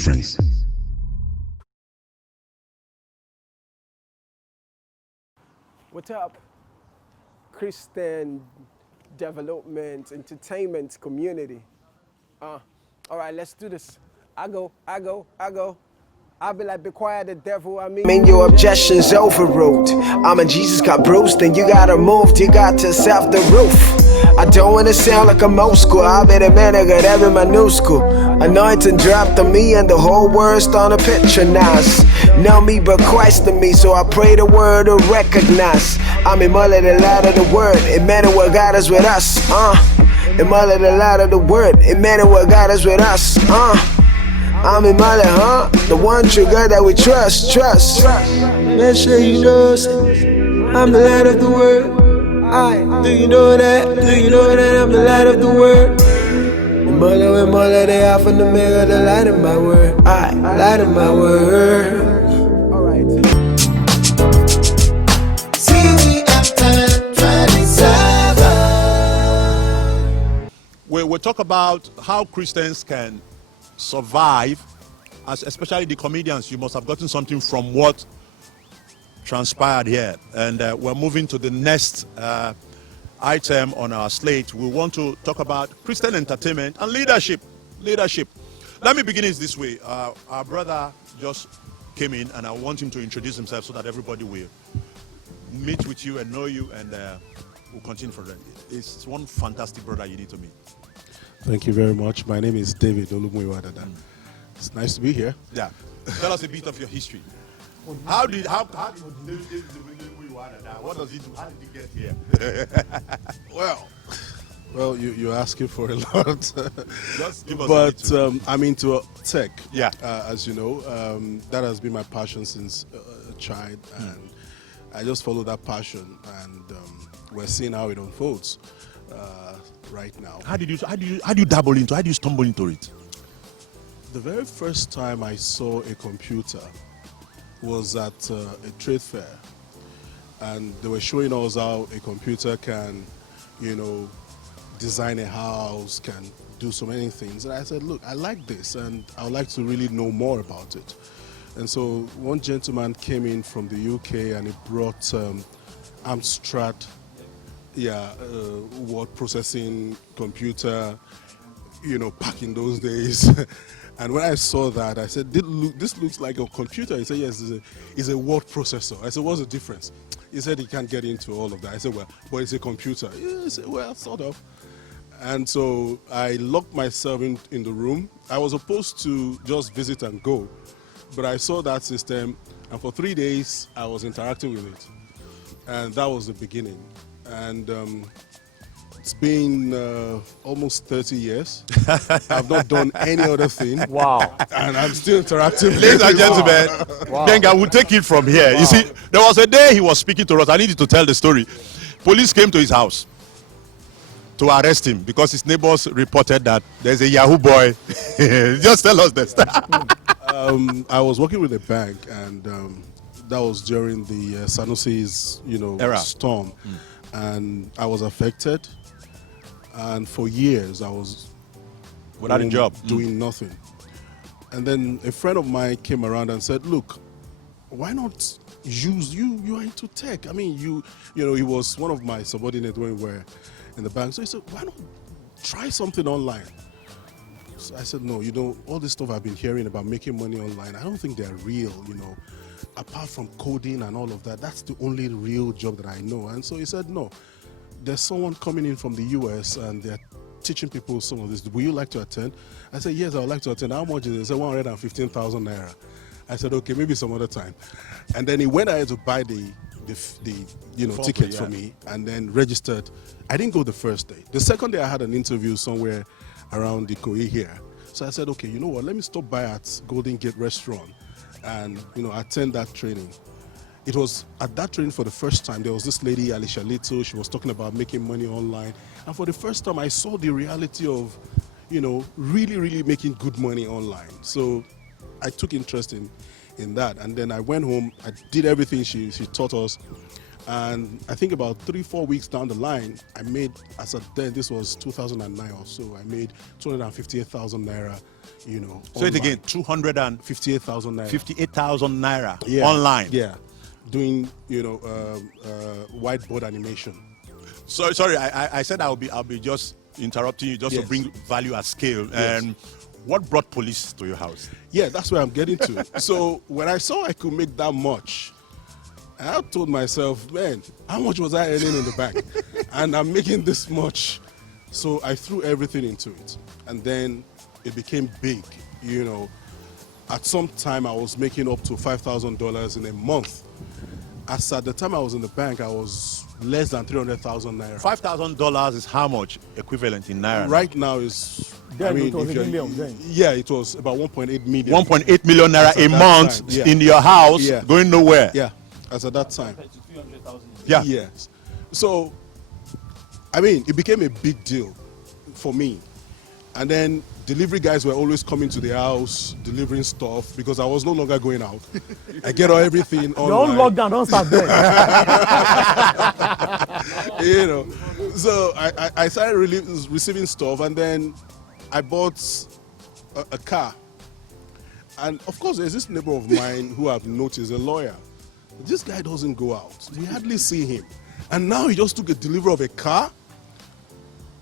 difference. What's up, Christian development, entertainment community? All right, let's do this. I go. I'll be like, be quiet, the devil, I mean your objections overruled. I'm a Jesus got bruised, and you gotta move, you got to self the roof. I don't wanna sound like I'm old school, I'll be the man that got that in my new school. Anointing dropped on me, and the whole world starting to patronize. Know me, but Christ in me, so I pray the word to recognize. I'm in mother the light of the word, Emmanuel God is with us, in mother the light of the word, Emmanuel God is with us, I'm in Mali, the one true God that we trust. Make sure you know, I'm the light of the world. Do you know that? Do you know that I'm the light of the world? Mother, they often the mega, the light of my word. Light of my word. Alright. We'll talk about how Christians can survive, as especially the comedians. You must have gotten something from what transpired here, and we're moving to the next item on our slate. We want to talk about Christian entertainment and leadership. Let me begin it this way. Our brother just came in, and I want him to introduce himself so that everybody will meet with you and know you, and we'll continue from there. It's one fantastic brother you need to meet. Thank you very much. My name is David Olumuyiwadada. It's nice to be here. Yeah. Tell us a bit of your history. How did David Olumuyiwadada? What does he do? How did he get here? Well, you're asking for a lot. Just give us but I'm into tech. Yeah. As you know, that has been my passion since a child, and I just follow that passion, and we're seeing how it unfolds right now. How do you dabble into? How do you stumble into it? The very first time I saw a computer was at a trade fair, and they were showing us how a computer can, design a house, can do so many things. And I said, look, I like this, and I would like to really know more about it. And so one gentleman came in from the UK, and he brought Amstrad, word processing computer, back in those days. And when I saw that, I said, this looks like a computer. He said, yes, it's a word processor. I said, what's the difference? He said he can't get into all of that. I said, well, but it's a computer. Yeah, I said, well, sort of. And so I locked myself in the room. I was supposed to just visit and go, but I saw that system, and for 3 days, I was interacting with it. And that was the beginning. And it's been almost 30 years. I've not done any other thing. Wow. And I'm still interacting. Ladies and gentlemen, then I will take it from here. You see, there was a day he was speaking to us. I needed to tell the story. Police came to his house to arrest him because his neighbors reported that there's a Yahoo boy. Just tell us this. I was working with a bank, and that was during the Sanusi's, Era. storm. And I was affected, and for years I was Without a job, doing nothing. And then a friend of mine came around and said, look, why not use you are into tech. I mean, he was one of my subordinates when we were in the bank. So he said, why not try something online? So I said, no, all this stuff I've been hearing about making money online, I don't think they're real, apart from coding and all of that. That's the only real job that I know. And so he said, no, there's someone coming in from the US and they're teaching people some of this. Would you like to attend? I said, yes, I would like to attend. How much is it? He said, 115,000 naira. I said, okay, maybe some other time. And then he went ahead to buy the ticket for me, and then registered. I didn't go the first day. The second day I had an interview somewhere around the Koi here. So I said, okay, you know what, let me stop by at Golden Gate Restaurant and attend that training. It was at that training for the first time. There was this lady, Alicia Little. She was talking about making money online. And for the first time, I saw the reality of, really, really making good money online. So I took interest in that. And then I went home. I did everything she taught us. And I think about 3-4 weeks down the line, I made, as of then, this was 2009 or so, I made 258,000 naira, you know. So it online. again, 58,000 naira. 58,000 naira Yeah. online. Yeah, doing, you know, whiteboard animation. So sorry, I said I'll be just interrupting you just to Yes. bring value at scale. Yes. And what brought police to your house? Yeah, that's where I'm getting to. So when I saw I could make that much, I told myself, man, how much was I earning in the bank? And I'm making this much. So I threw everything into it. And then it became big, you know. At some time, I was making up to $5,000 in a month. As at the time I was in the bank, I was less than 300,000 naira. $5,000 is how much equivalent in naira? Right now is, Then it was if a you're- million then. Yeah, it was about 1.8 million. 1.8 million naira As at a that month time, yeah. in your house, Yeah. going nowhere. Yeah, as at that time. Yeah. Yes. So, I mean, it became a big deal for me. And then delivery guys were always coming to the house, delivering stuff, because I was no longer going out. I get everything Your own online. lockdown don't start there. You know, so I started really receiving stuff, and then I bought a car. And of course, there's this neighbor of mine who I've noticed, a lawyer. This guy doesn't go out. We hardly see him. And now he just took a delivery of a car.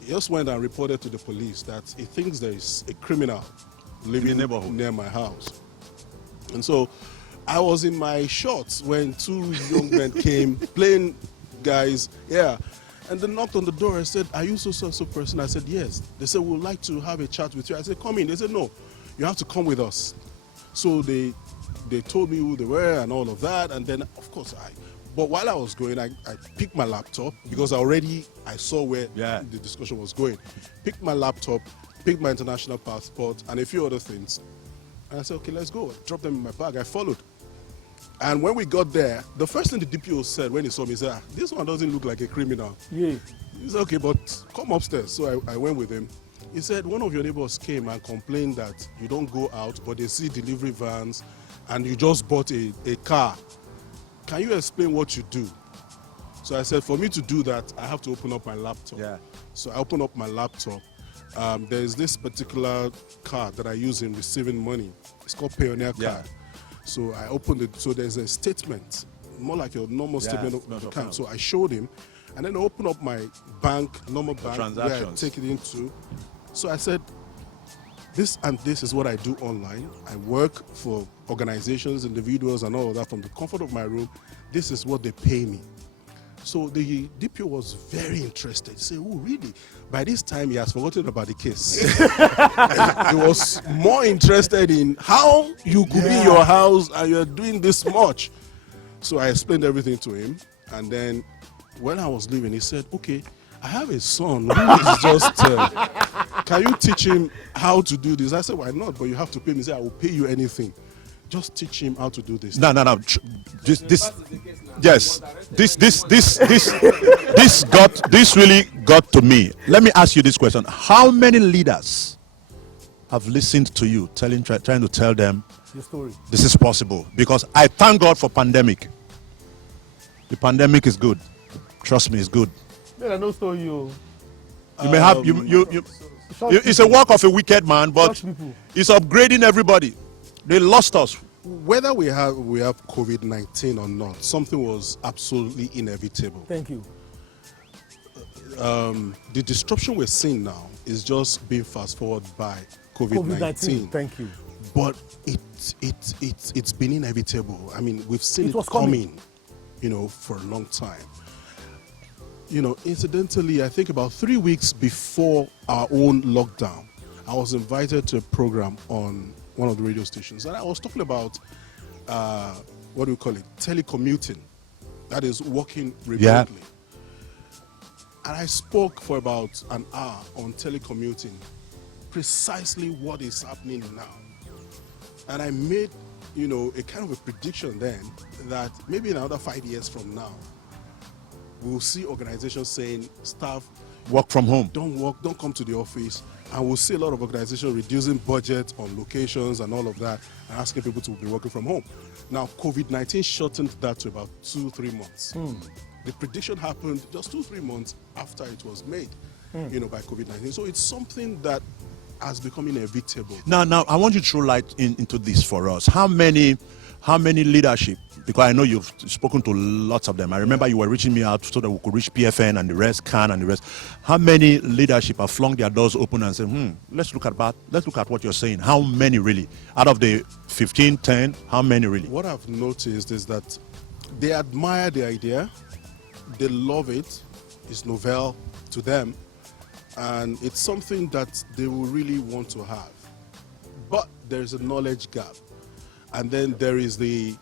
He just went and reported to the police that he thinks there is a criminal living neighborhood. near my house. And so I was in my shorts when two young men came, plain guys, yeah. And they knocked on the door. I said, "Are you so person?" I said, "Yes." They said, "We would like to have a chat with you." I said, "Come in." They said, "No, you have to come with us." So they told me who they were and all of that. And then, of course, but while I was going, I picked my laptop because I saw where the discussion was going. Picked my laptop, picked my international passport, and a few other things. And I said, "Okay, let's go." I dropped them in my bag. I followed. And when we got there, the first thing the DPO said when he saw me, he said, "This one doesn't look like a criminal." Yeah. He said, "Okay, but come upstairs." So I went with him. He said, "One of your neighbors came and complained that you don't go out, but they see delivery vans, and you just bought a car. Can you explain what you do?" So I said, for me to do that, I have to open up my laptop. Yeah. So I opened up my laptop. There's this particular card that I use in receiving money. It's called Pioneer Yeah. card. So I opened it. So there's a statement, more like your normal statement of statement of account. account. So I showed him, and then I opened up my normal bank, where I transactions. take it into. So I said, this and this is what I do online. I work for organizations, individuals, and all of that from the comfort of my room. This is what they pay me. So the DPO was very interested. He said, "Oh, really?" By this time, he has forgotten about the case. He was more interested in how you could be in your house and you're doing this much. So I explained everything to him. And then when I was leaving, he said, "Okay, I have a son who is just, can you teach him how to do this?" I said, "Why not? But you have to pay me." He said, "I will pay you anything. Just teach him how to do this." No. This really got to me. Let me ask you this question: how many leaders have listened to you trying to tell them Your story. this is possible? Because I thank God for pandemic. The pandemic is good. Trust me, it's good. Then I know story you. You may have it's a work of a wicked man, but Church people. it's upgrading everybody. They lost us. Whether we have COVID-19 or not, something was absolutely inevitable. Thank you. The disruption we're seeing now is just being fast forwarded by COVID-19. Thank you. But it's been inevitable. I mean, we've seen It it was coming, for a long time. Incidentally, I think about 3 weeks before our own lockdown, I was invited to a program on one of the radio stations, and I was talking about what do we call it? Telecommuting. That is working remotely. Yeah. And I spoke for about an hour on telecommuting, precisely what is happening now. And I made, a kind of a prediction then that maybe in another 5 years from now, we'll see organizations saying, staff, Work from home. don't come to the office. And we'll see a lot of organizations reducing budget on locations and all of that and asking people to be working from home. Now, COVID-19 shortened that to about 2-3 months. The prediction happened just 2-3 months after it was made, by COVID-19. So it's something that has become inevitable. Now, I want you to throw light into this for us. How many leadership? Because I know you've spoken to lots of them. I remember you were reaching me out so that we could reach PFN and the rest, CAN and the rest. How many leadership have flung their doors open and said, let's look at what you're saying. How many really? Out of the 15, 10, how many really? What I've noticed is that they admire the idea, they love it, it's novel to them, and it's something that they will really want to have. But there's a knowledge gap. And then there is the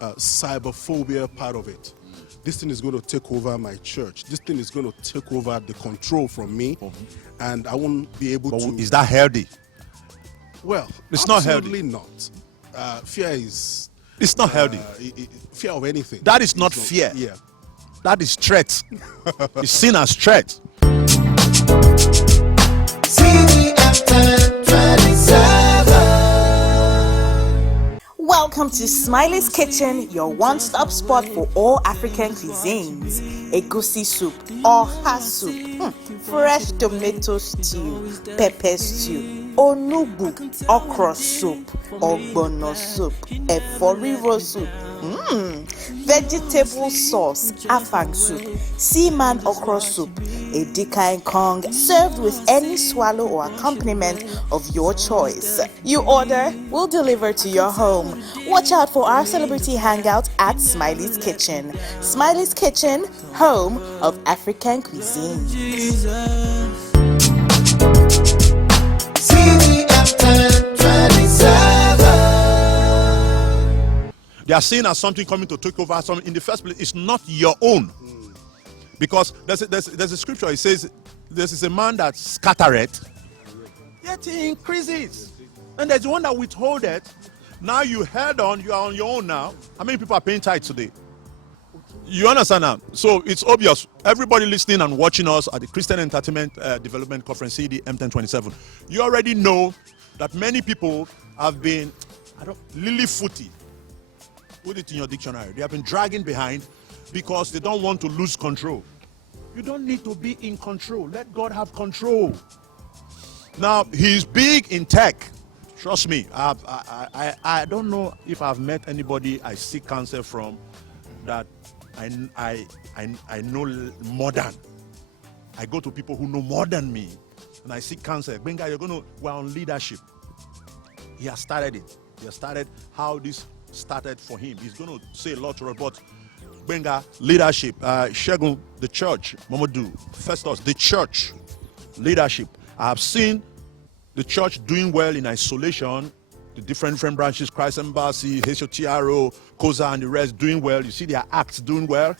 cyberphobia part of it. This thing is going to take over my church. This thing is going to take over the control from me, and I won't be able to. Is that healthy? Well, it's not healthy. Absolutely not. Fear is. It's not healthy. Fear of anything. That is not fear. Yeah. That is threat. It's seen as threat. Welcome to Smiley's Kitchen, your one-stop spot for all African cuisines. Egusi soup, oha soup, fresh tomato stew, pepper stew, onugbu, okra soup, ogbono soup, eforivo soup, vegetable sauce, afang soup, seaman okra soup, edika kong, served with any swallow or accompaniment of your choice. You order, we'll deliver to your home. Watch out for our celebrity hangout at Smiley's Kitchen. Smiley's Kitchen, home of African cuisine. They are seen as something coming to take over. Something in the first place, it's not your own. Because there's a scripture, it says, this is a man that scattereth, yet he increases. And there's one that withholdeth. Now you held on, you are on your own now. How many people are paying tithe today? You understand now? So it's obvious. Everybody listening and watching us at the Christian Entertainment Development Conference, CD M1027, you already know that many people have been, lily-footy. Put it in your dictionary. They have been dragging behind because they don't want to lose control. You don't need to be in control. Let God have control. Now, he's big in tech. Trust me. I don't know if I've met anybody I seek counsel from that I know more than. I go to people who know more than me, and I seek counsel. Benga, we're on leadership. He has started it. He has started how this started for him. He's going to say a lot to us, but Benga, leadership, Shegun, the church, Mamadou, Festus, the church, leadership. I have seen the church doing well in isolation, the different branches, Christ Embassy, HOTRO, COSA, and the rest doing well. You see their acts doing well,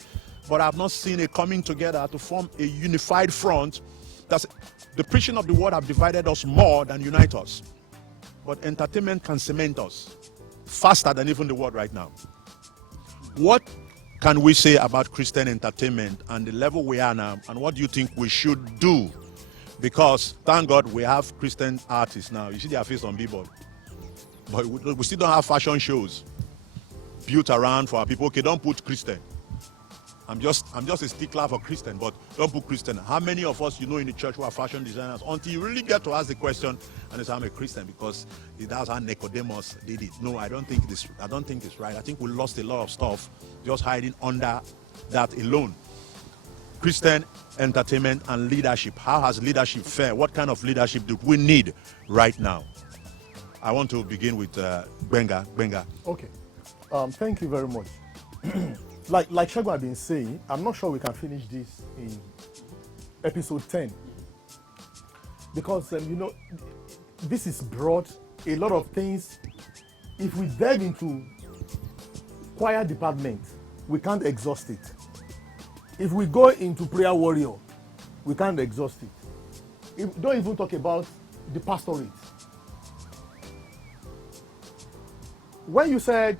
but I have not seen a coming together to form a unified front. That's the preaching of the word have divided us more than unite us. But entertainment can cement us faster than even the word right now. What can we say about Christian entertainment and the level we are now, and what do you think we should do? Because thank God we have Christian artists now. You see their face on billboard, but we still don't have fashion shows built around for our people. Okay, don't put Christian. I'm just a stickler for Christian, but don't put Christian. How many of us you know in the church who are fashion designers? Until you really get to ask the question, and say I'm a Christian because that's how Nicodemus did it. No, I don't think it's right. I think we lost a lot of stuff just hiding under that alone. Christian entertainment and leadership. How has leadership fared? What kind of leadership do we need right now? I want to begin with Benga. Okay. Thank you very much. Like Shegun had been saying, I'm not sure we can finish this in episode 10. Because, this is broad, a lot of things. If we dive into choir department, we can't exhaust it. If we go into prayer warrior, we can't exhaust it. Don't even talk about the pastorate. When you said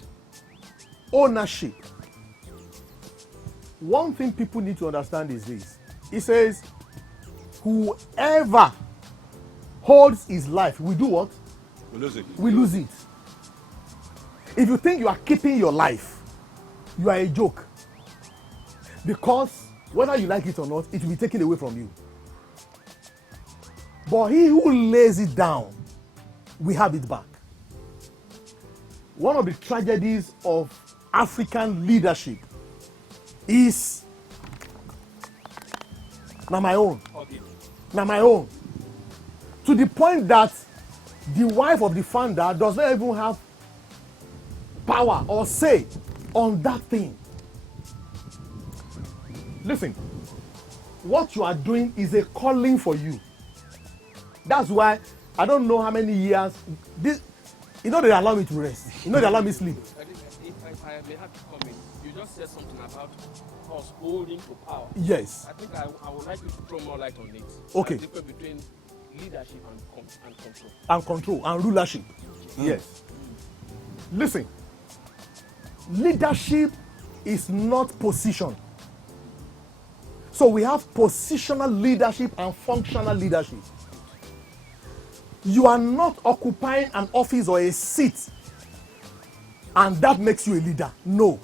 ownership, one thing people need to understand is this. It says, whoever holds his life, we do what? We lose it. We lose it. If you think you are keeping your life, you are a joke. Because whether you like it or not, it will be taken away from you. But he who lays it down, we have it back. One of the tragedies of African leadership is now my own. Okay. Now my own. To the point that the wife of the founder does not even have power or say on that thing. Listen, what you are doing is a calling for you. That's why I don't know how many years this, they allow me to rest. They allow me sleep. If I may have to comment, you just said something about us holding to power. Yes. I think I would like you to throw more light on it. Okay. The difference between leadership and control. And control and rulership. Yes. Listen, leadership is not position. So we have positional leadership and functional leadership. You are not occupying an office or a seat and that makes you a leader. No.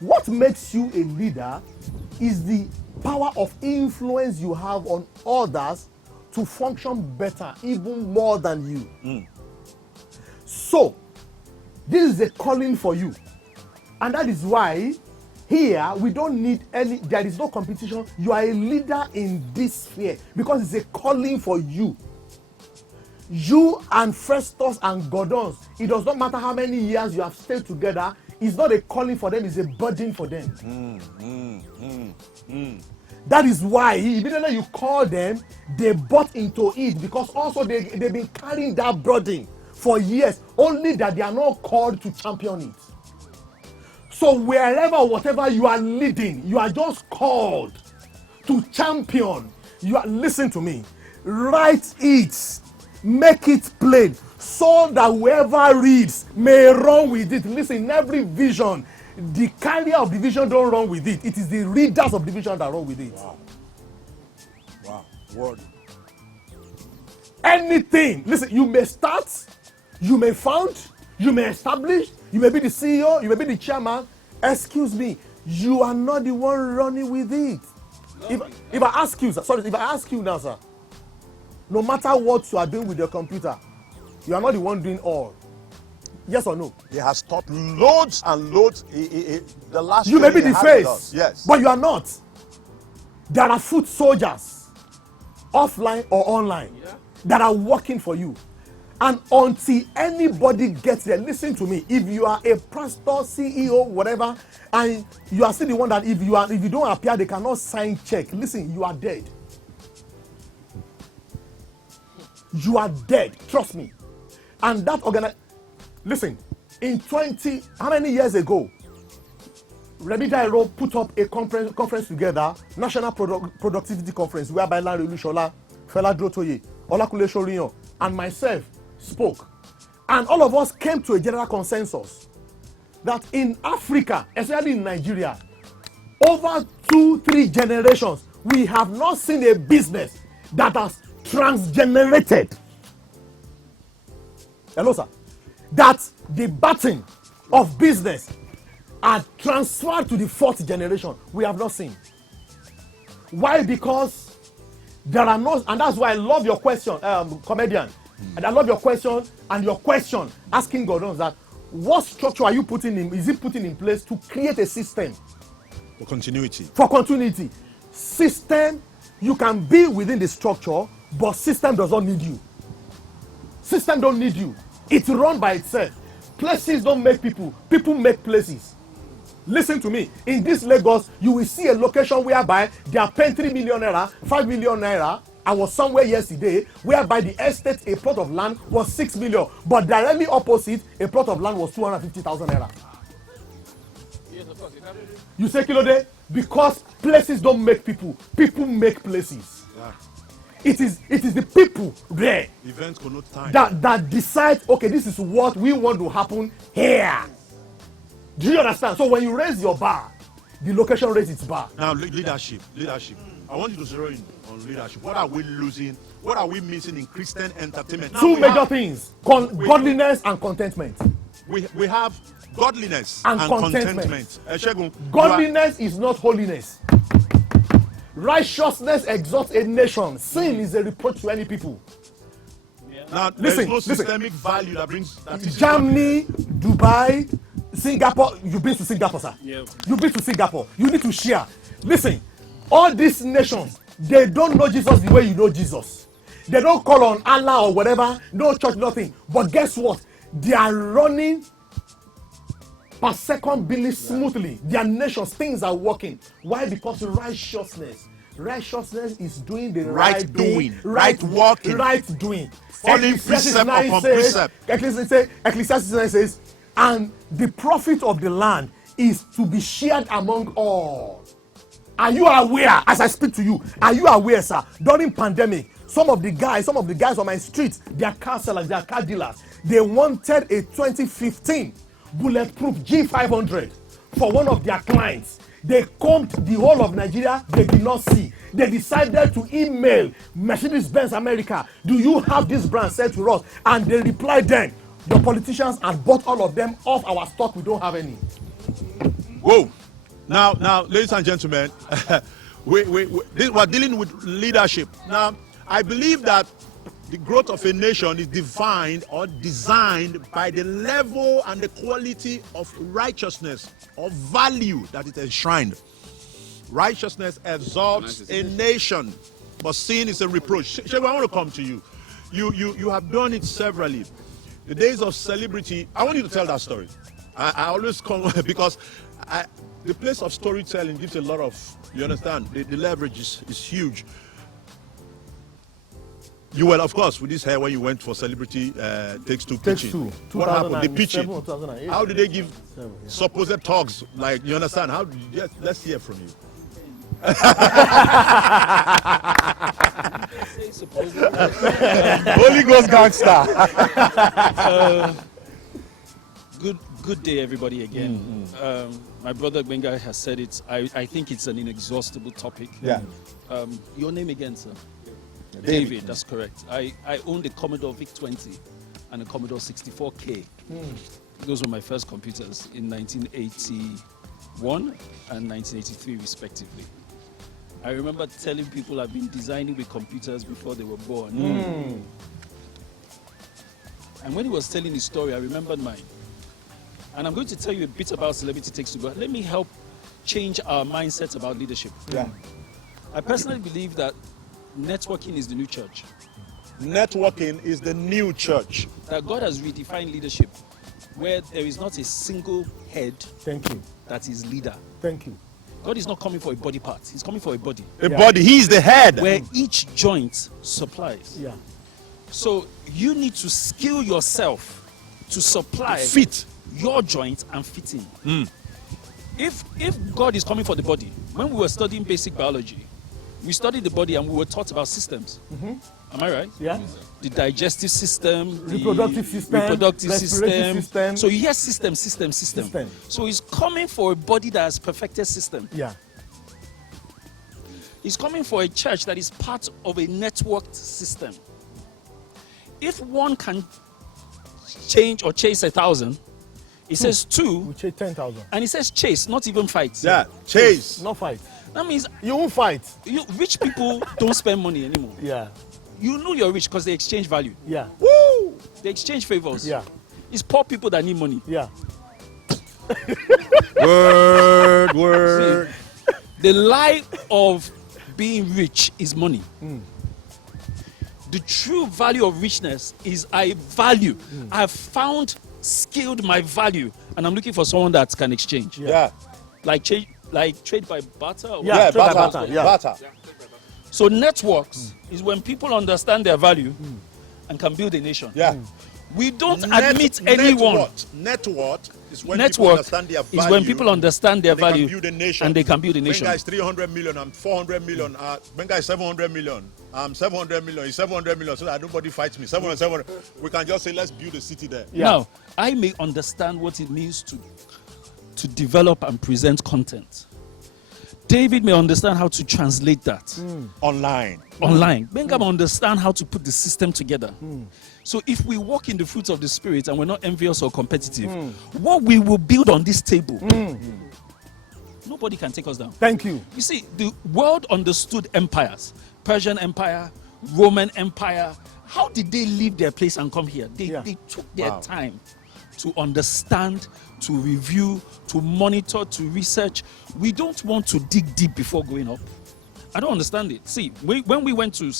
What makes you a leader is the power of influence you have on others to function better, even more than you. So, this is a calling for you. And that is why here we don't need there is no competition. You are a leader in this sphere because it's a calling for you. You and Festus and Gordons, it does not matter how many years you have stayed together, it's not a calling for them, it's a burden for them. That is why immediately you call them, they bought into it because also they've been carrying that burden for years, only that they are not called to champion it. So wherever, whatever you are leading, you are just called to champion. Listen to me, write it, make it plain, so that whoever reads may run with it. Listen, in every vision, the carrier of the vision don't run with it. It is the readers of the vision that run with it. Wow. Word. Anything. Listen, you may start, you may found, you may establish, you may be the CEO, you may be the chairman. Excuse me, you are not the one running with it. If I ask you now, sir, no matter what you are doing with your computer, you are not the one doing all. Yes or no? He has taught loads and loads. The last You may be training the he had with face, us, yes, but you are not. There are foot soldiers, offline or online, that are working for you. And until anybody gets there, listen to me. If you are a pastor, CEO, whatever, and you are still the one that if you don't appear, they cannot sign check. Listen, you are dead. You are dead. Trust me. And that listen, in how many years ago, Remi Dairo put up a conference together, National Productivity Conference, whereby Larry Olushola, Fela Drotoye, Olakunle Shoriyan, and myself spoke. And all of us came to a general consensus that in Africa, especially in Nigeria, over 2-3 generations, we have not seen a business that has transgenerated. Hello, sir. That the baton of business are transferred to the 4th generation. We have not seen. Why? Because there are no, and that's why I love your question, comedian. And I love your question and your question asking Gordon that what structure are you putting in? Is it putting in place to create a system for continuity? For continuity, system, you can be within the structure, but system does not need you. System don't need you. It's run by itself. Places don't make people. People make places. Listen to me. In this Lagos, you will see a location whereby they are paying 3 million naira, 5 million naira. I was somewhere yesterday whereby the estate, a plot of land was 6 million, but directly opposite, a plot of land was 250,000 naira. Yes, of course. You say Kilode? Because places don't make people. People make places. Yeah. It is the people there Events connote time. that decide, okay, this is what we want to happen here. Do you understand? So when you raise your bar, the location raises its bar. Now leadership. I want you to zero in on leadership. What are we losing? What are we missing in Christian entertainment? Now Two major things: godliness and contentment. We have godliness And and contentment. Shegun, Godliness is not holiness. Righteousness exalts a nation. Sin is a reproach to any people. now Listen, there's no listen. systemic value that brings that is Germany, Dubai, Singapore. You've been to Singapore, sir. Yeah. You've been to Singapore. You need to share. Listen, all these nations, they don't know Jesus the way you know Jesus. They don't call on Allah or whatever. No church, nothing. But guess what? They are running per second billing smoothly. Their nations, things are working. Why? Because righteousness is doing the right thing, doing, right walking, right doing. following precept upon precept. Ecclesiastes 9 says, and the profit of the land is to be shared among all. Are you aware, as I speak to you, are you aware, sir, during pandemic, some of the guys on my street, they are car sellers, they are car dealers, they wanted a 2015 bulletproof G500 for one of their clients. They combed the whole of Nigeria, they did not see. They decided to email Mercedes-Benz America, do you have this brand sent to us? And they replied then, your politicians had bought all of them off our stock, we don't have any. Whoa. Now, ladies and gentlemen, we're dealing with leadership. Now, I believe that the growth of a nation is defined or designed by the level and the quality of righteousness or value that it is enshrined. Righteousness exalts a nation, but sin is a reproach. Sheba, I want to come to you. You have done it severally. The days of celebrity, I want you to tell that story. I always come because the place of storytelling gives a lot of, you understand, the leverage is huge. You were, of course, with this hair when you went for celebrity Takes Two pitching. What happened? The pitching. How did they give supposed talks? Like, you understand? How? Yes, let's hear from you. Holy Ghost gangster. Good day, everybody, again. My brother Benga has said it. I think it's an inexhaustible topic. Yeah. Your name again, sir? David, that's correct. I owned a Commodore VIC-20 and a Commodore 64K. Those were my first computers in 1981 and 1983, respectively. I remember telling people I've been designing with computers before they were born. And when he was telling his story, I remembered mine. And I'm going to tell you a bit about Celebrity Takes Two, but let me help change our mindsets about leadership. Yeah. I personally believe that networking is the new church. Networking is the new church. That God has redefined leadership, where there is not a single head Thank you. that is leader. Thank you. God is not coming for a body part, he's coming for a body. A body, he's the head. Where each joint supplies. Yeah. So you need to skill yourself to supply Fit. your joint and fitting. If God is coming for the body, when we were studying basic biology, we studied the body and we were taught about systems. Am I right? Yeah. The digestive system, Reproductive system, respiratory system. So you hear system. So he's coming for a body that has perfected system. Yeah. He's coming for a church that is part of a networked system. If one can change or chase 1,000, he says 2. We chase 10,000. And he says chase, not even fight. Yeah, chase. No fight. That means You won't fight. rich people don't spend money anymore. Yeah. You know you're rich because they exchange value. Yeah. Woo! They exchange favors. Yeah. It's poor people that need money. Yeah. Word. The lie of being rich is money. The true value of richness is I value. I've found, skilled my value, and I'm looking for someone that can exchange. Yeah. Like trade by barter. Or Yeah, Yeah, trade by barter. barter, yeah. Barter. So networks is when people understand their value and can build a nation. Yeah. We don't admit anyone. Net worth is when people Network understand their value. is when people understand their and they value can build a nation. and they can build a nation. Benga is 300 million, I'm 400 million. Benga is 700 million. I'm 700 million. He's 700 million, so that nobody fights me. 700. We can just say, let's build a city there. Yeah. Now, I may understand what it means to develop and present content. David may understand how to translate that Online. Benga may understand how to put the system together. So if we walk in the fruits of the Spirit and we're not envious or competitive, what we will build on this table, nobody can take us down. Thank you. You see, the world understood empires. Persian Empire, Roman Empire. How did they leave their place and come here? They took their time to understand, to review, to monitor, to research. We don't want to dig deep before going up. I don't understand it. See, when we went to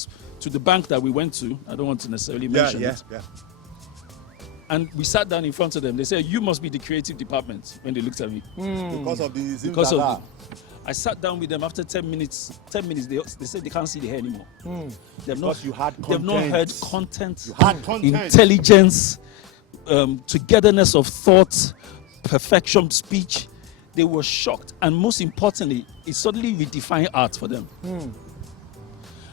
the bank that we went to, I don't want to necessarily mention it. And we sat down in front of them. They said, "You must be the creative department." When they looked at me, Because of the I sat down with them after 10 minutes. 10 minutes, they said they can't see the hair anymore. They've not heard content. You had content. Intelligence, togetherness of thought, perfection speech. They were shocked, and most importantly, it suddenly redefined art for them.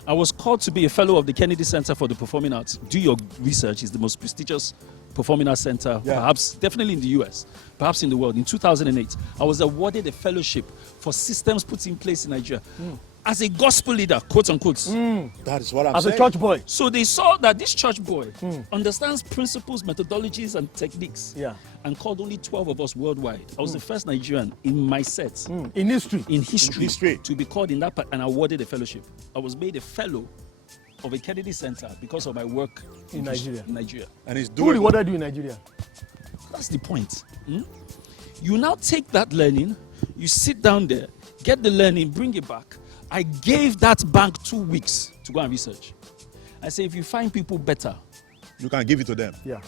I was called to be a fellow of the Kennedy Center for the Performing Arts. Do your research. It's the most prestigious performing arts center, perhaps, definitely in the US, perhaps in the world. In 2008, I was awarded a fellowship for systems put in place in Nigeria as a gospel leader, quote unquote. That is what I'm As saying. a church boy. So they saw that this church boy understands principles, methodologies, and techniques, and called only 12 of us worldwide. I was the first Nigerian in my set. In history. In history, history. to be called in that part and awarded a fellowship. I was made a fellow of a Kennedy Center because of my work In Nigeria. And he's Who doing rewarded you in Nigeria? That's the point. You now take that learning, you sit down there, get the learning, bring it back. I gave that bank 2 weeks to go and research. I say, if you find people better, you can give it to them. Yeah.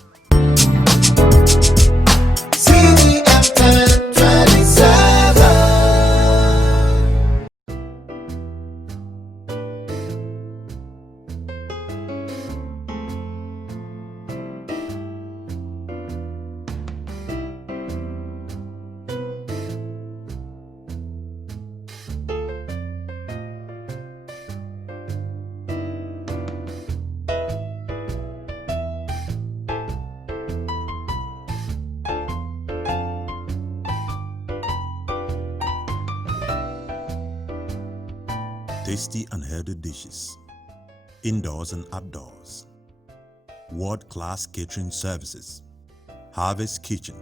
Tasty and healthy dishes, indoors and outdoors, world-class catering services, Harvest Kitchen.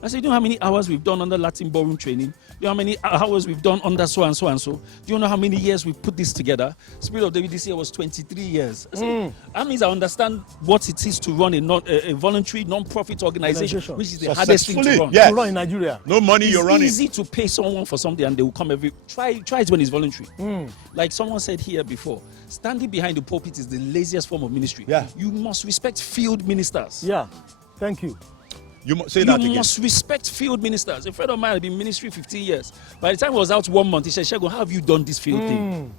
I say, do you know how many hours we've done under Latin ballroom training? Do you know how many hours we've done under so and so and so? Do you know how many years we've put this together? Spirit of David this year was 23 years. I say, that means I understand what it is to run a voluntary non-profit organization, which is the hardest thing to run. Yes. To run in Nigeria. No money, you're running. It's easy to pay someone for something and they will come try it when it's voluntary. Like someone said here before, standing behind the pulpit is the laziest form of ministry. You must respect field ministers. Yeah. Thank you. You say that again. You must respect field ministers. A friend of mine had been in ministry 15 years. By the time he was out 1 month, he said, Shego, how have you done this field thing?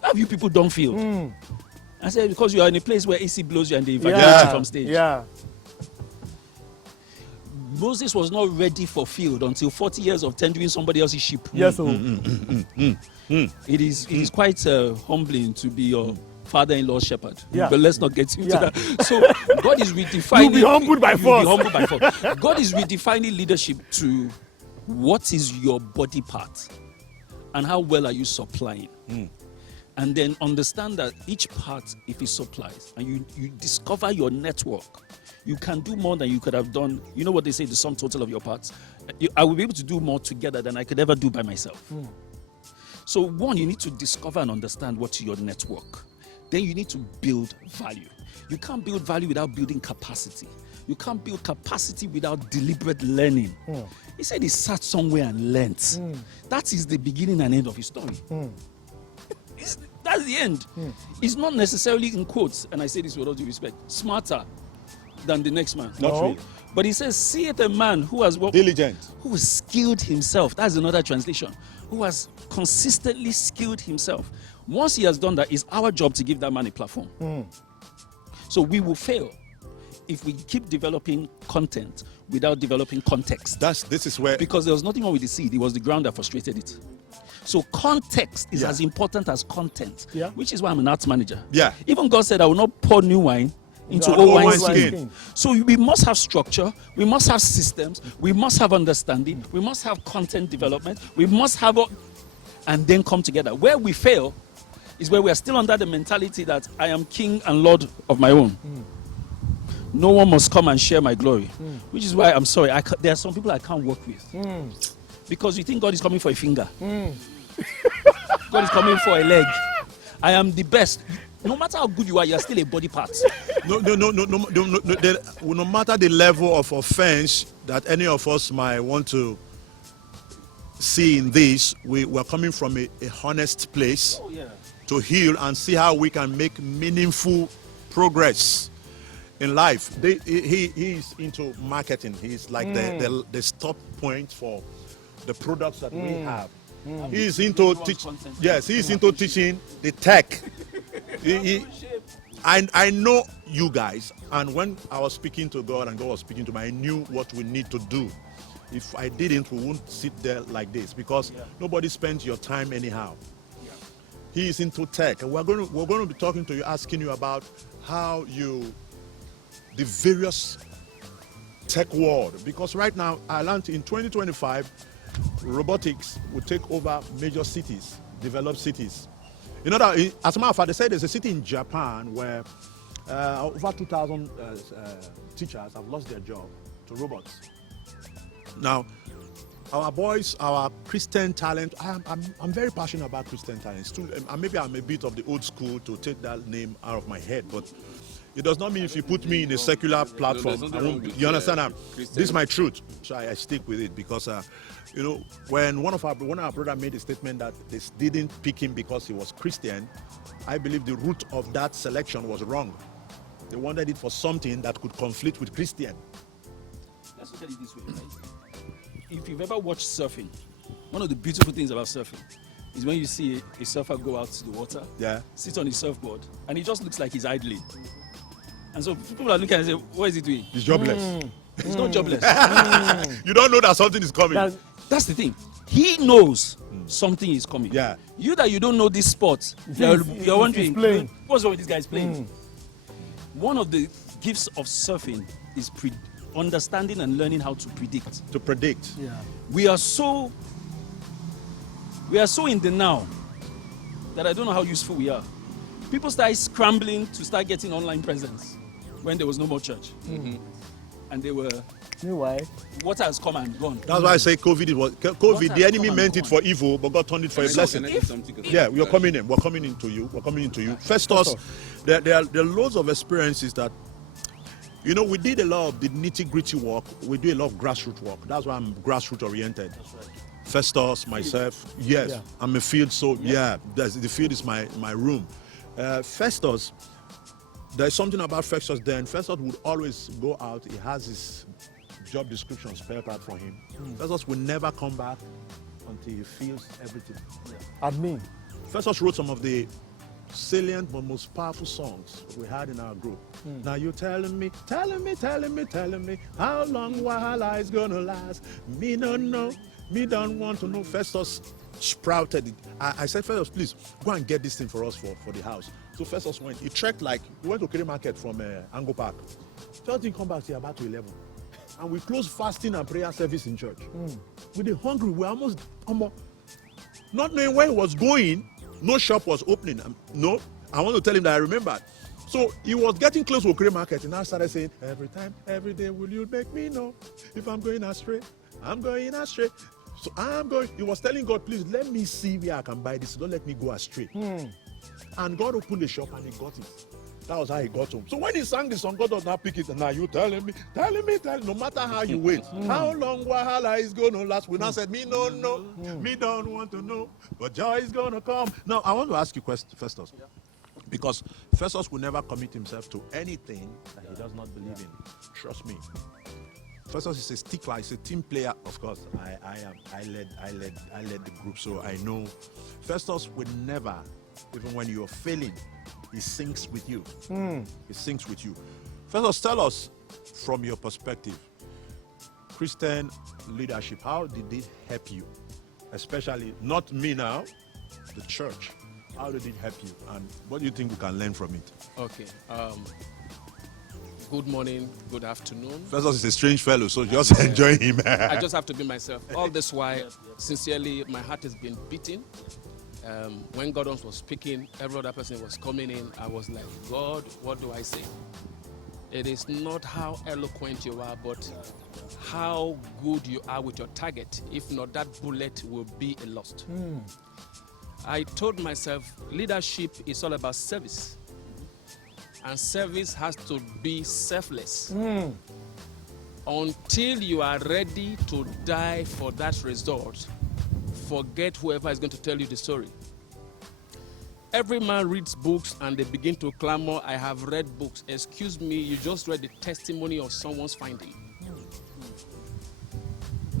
How have you people done field? I said, because you are in a place where AC blows you and they invite you from stage. Yeah. Moses was not ready for field until 40 years of tendering somebody else's sheep. Yes, sir. It is quite humbling to be your father-in-law's shepherd. Yeah. But let's not get into that. So God is redefining. You'll be humbled by force. You'll be humbled by force. God is redefining leadership to what is your body part and how well are you supplying. And then understand that each part, if it supplies, and you discover your network, you can do more than you could have done. You know what they say, the sum total of your parts? I will be able to do more together than I could ever do by myself. So one, you need to discover and understand what's your network. Then you need to build value. You can't build value without building capacity. You can't build capacity without deliberate learning. He said he sat somewhere and learnt. That is the beginning and end of his story. That's the end. It's not necessarily in quotes, and I say this with all due respect, smarter than the next man. Not really. But he says, see it a man who has worked, Diligent. who has skilled himself. That's another translation. Who has consistently skilled himself. Once he has done that, it's our job to give that man a platform. So we will fail if we keep developing content without developing context. This is where Because there was nothing wrong with the seed. It was the ground that frustrated it. So context is Yeah. as important as content, Yeah. which is why I'm an arts manager. Yeah. Even God said, I will not pour new wine into No, old old wine wine skin. skin. So we must have structure, we must have systems, we must have understanding, we must have content development, we must have, and then come together. Where we fail is where we are still under the mentality that I am king and lord of my own. No one must come and share my glory, which is why I'm sorry. There are some people I can't work with because you think God is coming for a finger. God is coming for a leg. I am the best. No matter how good you are still a body part. No matter the level of offense that any of us might want to see in this, we're coming from a honest place to heal and see how we can make meaningful progress in life. He's into marketing. He's like the stop point for the products that we have. He's into teaching. Yes, he's into teaching the tech. I know you guys, and when I was speaking to God and God was speaking to me, I knew what we need to do. If I didn't, we wouldn't sit there like this, because nobody spends your time anyhow. He is into tech, and we're going to be talking to you, asking you about how the various tech world, because right now I learned in 2025 robotics will take over major cities, developed cities. You know that, as a matter of fact, they say there's a city in Japan where over 2,000 teachers have lost their job to robots. Now, our boys, our Christian talent, I'm very passionate about Christian talents too. Maybe I'm a bit of the old school to take that name out of my head, but it does not mean if you put me in a secular platform, I won't. You understand? This is my truth, so I stick with it, because you know, when one of our brother made a statement that they didn't pick him because he was Christian, I believe the root of that selection was wrong. They wanted it for something that could conflict with Christian. Let's look at it this way, right? If you've ever watched surfing, one of the beautiful things about surfing is when you see a surfer go out to the water, sit on his surfboard, and he just looks like he's idling. And so people are looking and say, what is he doing? He's jobless. He's not jobless. You don't know that something is coming. That's the thing. He knows something is coming. Yeah. You that you don't know this sport, you're wondering, what's wrong with this guy's playing? One of the gifts of surfing is understanding and learning how to predict. To predict. Yeah. We are so in the now that I don't know how useful we are. People started scrambling to start getting online presence when there was no more church. And they were, water has come and gone. That's why I say COVID, the enemy meant it for evil, but God turned it for a blessing. We're coming in. We're coming into you. Festus, there are loads of experiences that, you know, we did a lot of the nitty-gritty work. We do a lot of grassroots work. That's why I'm grassroots oriented. Festus, myself, I'm a field, so the field is my room. Festus, there's something about Festus then. Festus would always go out. He has his job description spelled out for him. Festus will never come back until he feels everything. Admin. Festus wrote some of the salient but most powerful songs we had in our group. Now you telling me how long Wahala is gonna last. Me don't know, me don't want to know. Festus sprouted it. I said, Festus, please go and get this thing for us for the house. So Festus went. He trekked, like, he went to Kere Market from Ango Park. Festus didn't come back till about 11. And we closed fasting and prayer service in church. We were hungry. We were almost not knowing where he was going. No shop was opening. No, I want to tell him that I remembered. So he was getting close to Kere Market, and I started saying, every time, every day, will you make me know if I'm going astray? I'm going astray. So he was telling God, please let me see where I can buy this. Don't let me go astray. And God opened the shop and he got it. That was how he got home. So when he sang the song, God does not pick it. And now you telling me, no matter how you wait, how long Wahala is going to last. We now said, me no, me don't want to know, but joy is going to come. Now, I want to ask you, Festus, because Festus will never commit himself to anything that he does not believe in. Trust me. Festus is a stickler, he's a team player. Of course, I led the group, so I know. Festus will never, even when you're failing, he sinks with you. He sinks with you. Festus, tell us from your perspective, Christian leadership, how did it help you especially not me now, the church. How did it help you, and what do you think we can learn from it? Okay. Good morning, good afternoon. Festus is a strange fellow, so just enjoy him. I just have to be myself. All this while, sincerely, my heart has been beating. When Gordon was speaking, every other person was coming in. I was like, God, what do I say? It is not how eloquent you are, but how good you are with your target. If not, that bullet will be a lost. I told myself, leadership is all about service. And service has to be selfless. Until you are ready to die for that result, forget whoever is going to tell you the story. Every man reads books and they begin to clamor, I have read books. Excuse me, you just read the testimony of someone's finding.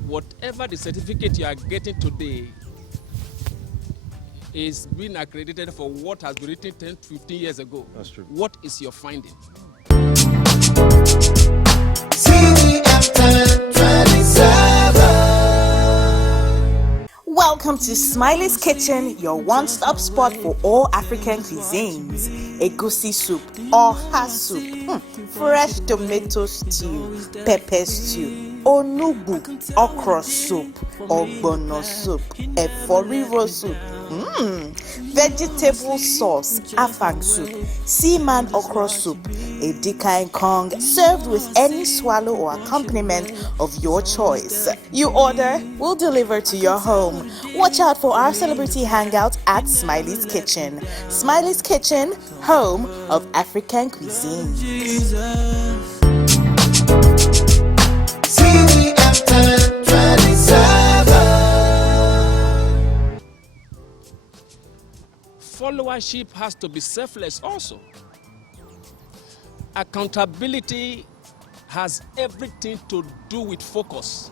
Whatever the certificate you are getting today is being accredited for what has been written 10, 15 years ago. That's true. What is your finding? Welcome to Smiley's Kitchen, your one-stop spot for all African cuisines. Egusi soup, oha soup, fresh tomato stew, pepper stew, onubu, okra soup, ogbono soup, eforivo soup, vegetable sauce, afang soup, seaman okra soup, Edika Kong, served with any swallow or accompaniment of your choice. You order, we'll deliver to your home. Watch out for our celebrity hangout at Smiley's Kitchen. Smiley's Kitchen, home of African cuisine. Followership has to be selfless also. Accountability has everything to do with focus.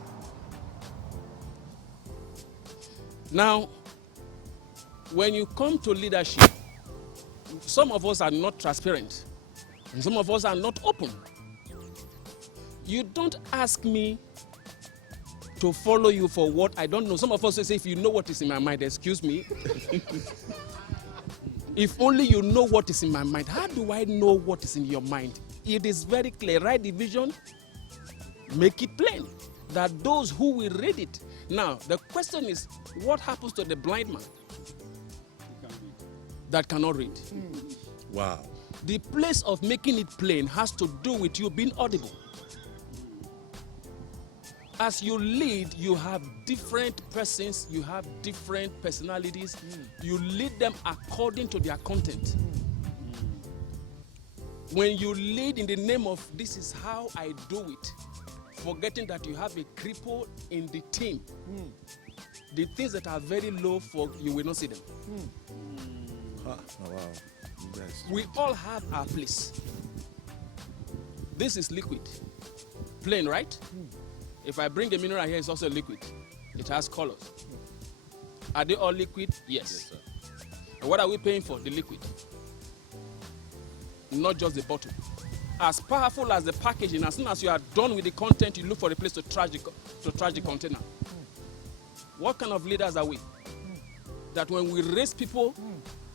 Now, when you come to leadership, some of us are not transparent, and some of us are not open. You don't ask me to follow you for what I don't know. Some of us say, if you know what is in my mind, excuse me. If only you know what is in my mind. How do I know what is in your mind? It is very clear. Write the vision, make it plain, that those who will read it. Now, the question is, what happens to the blind man that cannot read? Wow. The place of making it plain has to do with you being audible. As you lead, you have different persons, you have different personalities. You lead them according to their content. When you lead in the name of this is how I do it, forgetting that you have a cripple in the team, the things that are very low for you will not see them. Oh, wow. Yes. We all have our place. This is liquid, plain, right? If I bring a mineral here, it's also liquid. It has colors. Are they all liquid? Yes. Yes, And what are we paying for? The liquid. Not just the bottle. As powerful as the packaging, as soon as you are done with the content, you look for a place to trash the container. What kind of leaders are we? That when we raise people,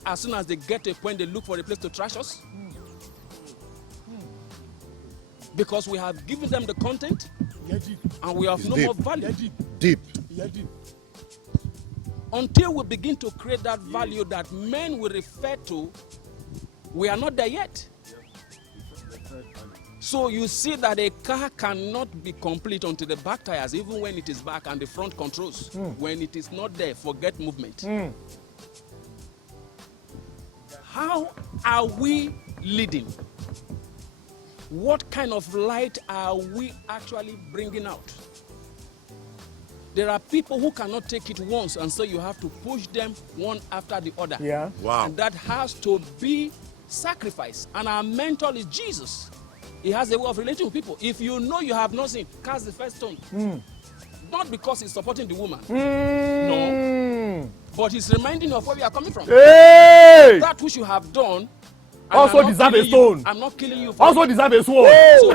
as soon as they get to a point, they look for a place to trash us? Because we have given them the content, and we have no more value. Deep. Until we begin to create that value that men will refer to, we are not there yet. So you see that a car cannot be complete until the back tires, even when it is back, and the front controls. When it is not there, forget movement. How are we leading? What kind of light are we actually bringing out? There are people who cannot take it once, and so you have to push them one after the other. Yeah. Wow. And that has to be sacrifice. And our mentor is Jesus. He has a way of relating with people. If you know you have nothing, cast the first stone. Not because he's supporting the woman. No. But he's reminding you of where we are coming from. Hey! That which you have done. Also deserve a stone. I'm not killing you. For Also deserve a sword. So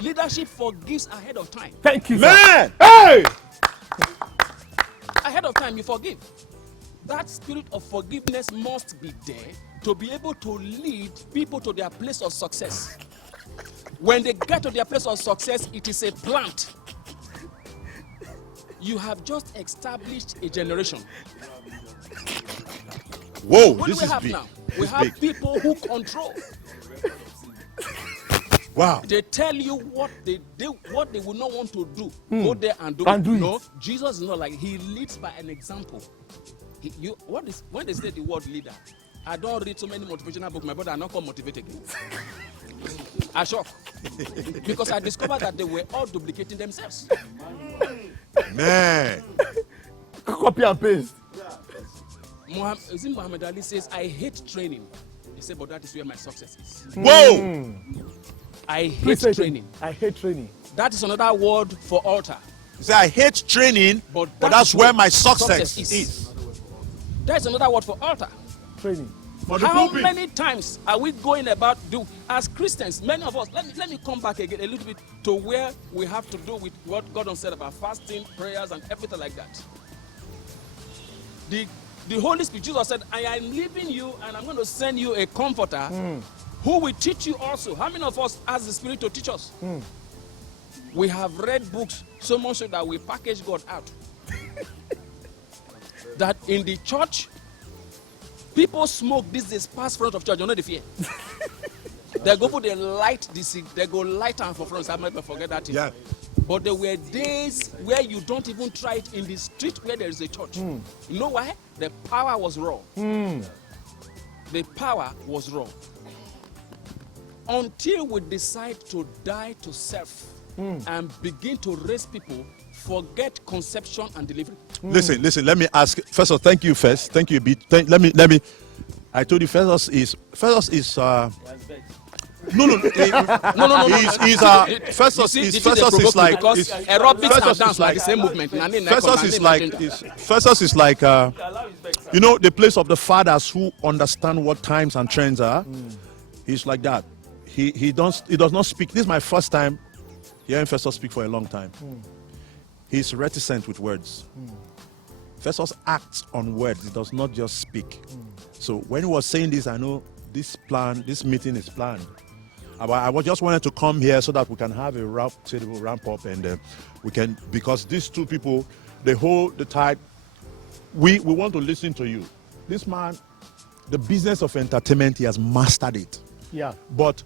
leadership forgives ahead of time. Thank you, Man! sir. Hey! time you forgive, that spirit of forgiveness must be there to be able to lead people to their place of success. When they get to their place of success, it is a plant. You have just established a generation. Whoa, What this do we is have big. now? This We is have big. people who control. Wow. They tell you what they will not want to do. Go there and do And it. do it. No, Jesus is not like, he leads by an example. When they say the word leader, I don't read so many motivational books, my brother, I'm not called motivated again. I shock. Because I discovered that they were all duplicating themselves. Man. Copy and paste. Muhammad Ali says, I hate training. He said, but that is where my success is. Whoa. I Please hate say it. training. I hate training. That is another word for altar. You say, I hate training, but that's where my success is. That's another word for altar. Training. For the How pulpit. many times are we going about as Christians? Many of us. Let me come back again a little bit to where we have to do with what God said about fasting, prayers, and everything like that. The Holy Spirit, Jesus said, I am leaving you, and I'm going to send you a comforter who will teach you also. How many of us ask the Spirit to teach us? We have read books so much so that we package God out. That in the church, people smoke these days past front of church. You know the fear. They go for the light, they go light and for front. I might forget that. Yeah. But there were days where you don't even try it in the street where there is a church. You know why? The power was raw. The power was raw. Until we decide to die to self and begin to raise people, forget conception and delivery. Listen, let me ask. First of all, thank you first. Thank you a bit. Let me. I told you Festus is no. Festus is like because aerobics and dance like the same movement. Festus is like you know, the place of the fathers who understand what times and trends are. He's like that. He does not speak. This is my first time hearing Festus speak for a long time. He's reticent with words. Festus acts on words. He does not just speak. So when he was saying this, I know this meeting is planned. I just wanted to come here so that we can have a ramp up, and we can, because these two people, they hold the tide. We want to listen to you. This man, the business of entertainment, he has mastered it. Yeah. But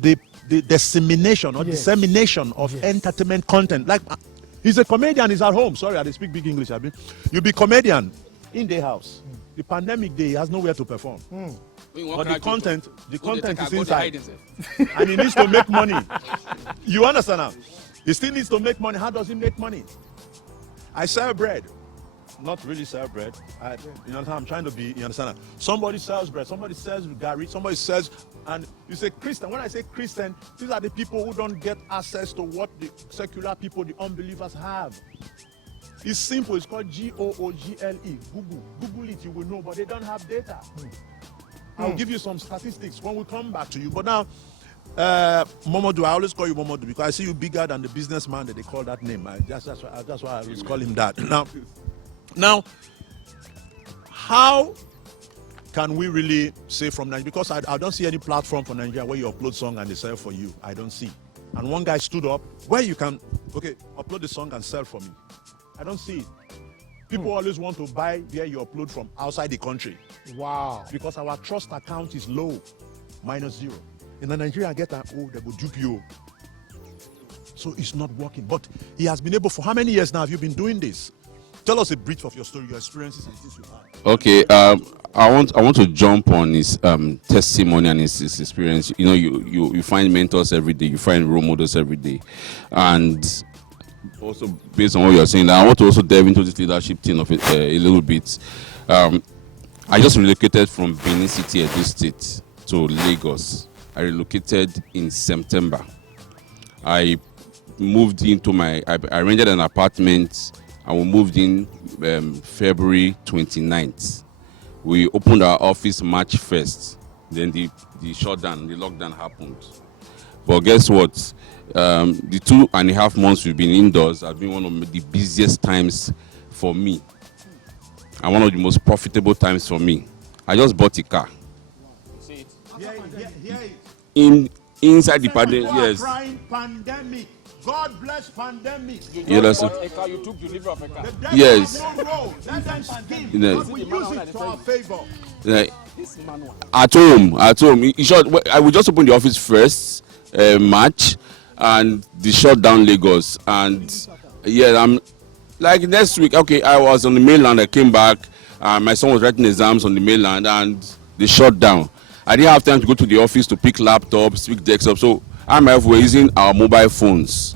the dissemination dissemination of entertainment content, like he's a comedian, he's at home. Sorry, I speak big English. You be comedian in the house. The pandemic day, he has nowhere to perform. But the content is inside. And he needs to make money. You understand now? He still needs to make money. How does he make money? I sell bread. Not really sell bread. You understand? I'm trying to be, you understand? Somebody sells bread, somebody sells gari, somebody sells, and you say Christian. When I say Christian, these are the people who don't get access to what the secular people, the unbelievers have. It's simple. It's called Google. Google it, you will know, but they don't have data. I'll give you some statistics when we come back to you. But now, Momodu, I always call you Momodu because I see you bigger than the businessman that they call that name. That's why I always call him that. Now, how can we really say from Nigeria? Because I don't see any platform for Nigeria where you upload song and they sell for you. I don't see. And one guy stood up where you can, upload the song and sell for me. I don't see it. People always want to buy where you upload from outside the country. Wow. Because our trust account is low, -0. In Nigeria, they will dupe you. So it's not working. But he has been able, for how many years now have you been doing this? Tell us a brief of your story, your experiences and things you had. Okay, I want to jump on his testimony and his experience. You know, you find mentors every day, you find role models every day, and also based on what you're saying, I want to also delve into this leadership thing of it a little bit. I just relocated from Benin City, Edo State, to Lagos. I relocated in September. I moved into I rented an apartment. And we moved in February 29th. We opened our office March 1st. Then the lockdown happened. But guess what? The 2.5 months we've been indoors have been one of the busiest times for me. and one of the most profitable times for me. I just bought a car. Inside the pandemic, yes. Crying pandemic. God bless pandemic. You understand? You took delivery of a car. Yes. Let them scheme. You know, God will use it to our favor. like, at home. In short, I will just open the office first, March, and the shutdown Lagos. And yeah, I'm like next week. Okay, I was on the mainland. I came back. My son was writing exams on the mainland, and they shut down. I didn't have time to go to the office to pick laptops, pick desktops. So I and my wife were using our mobile phones.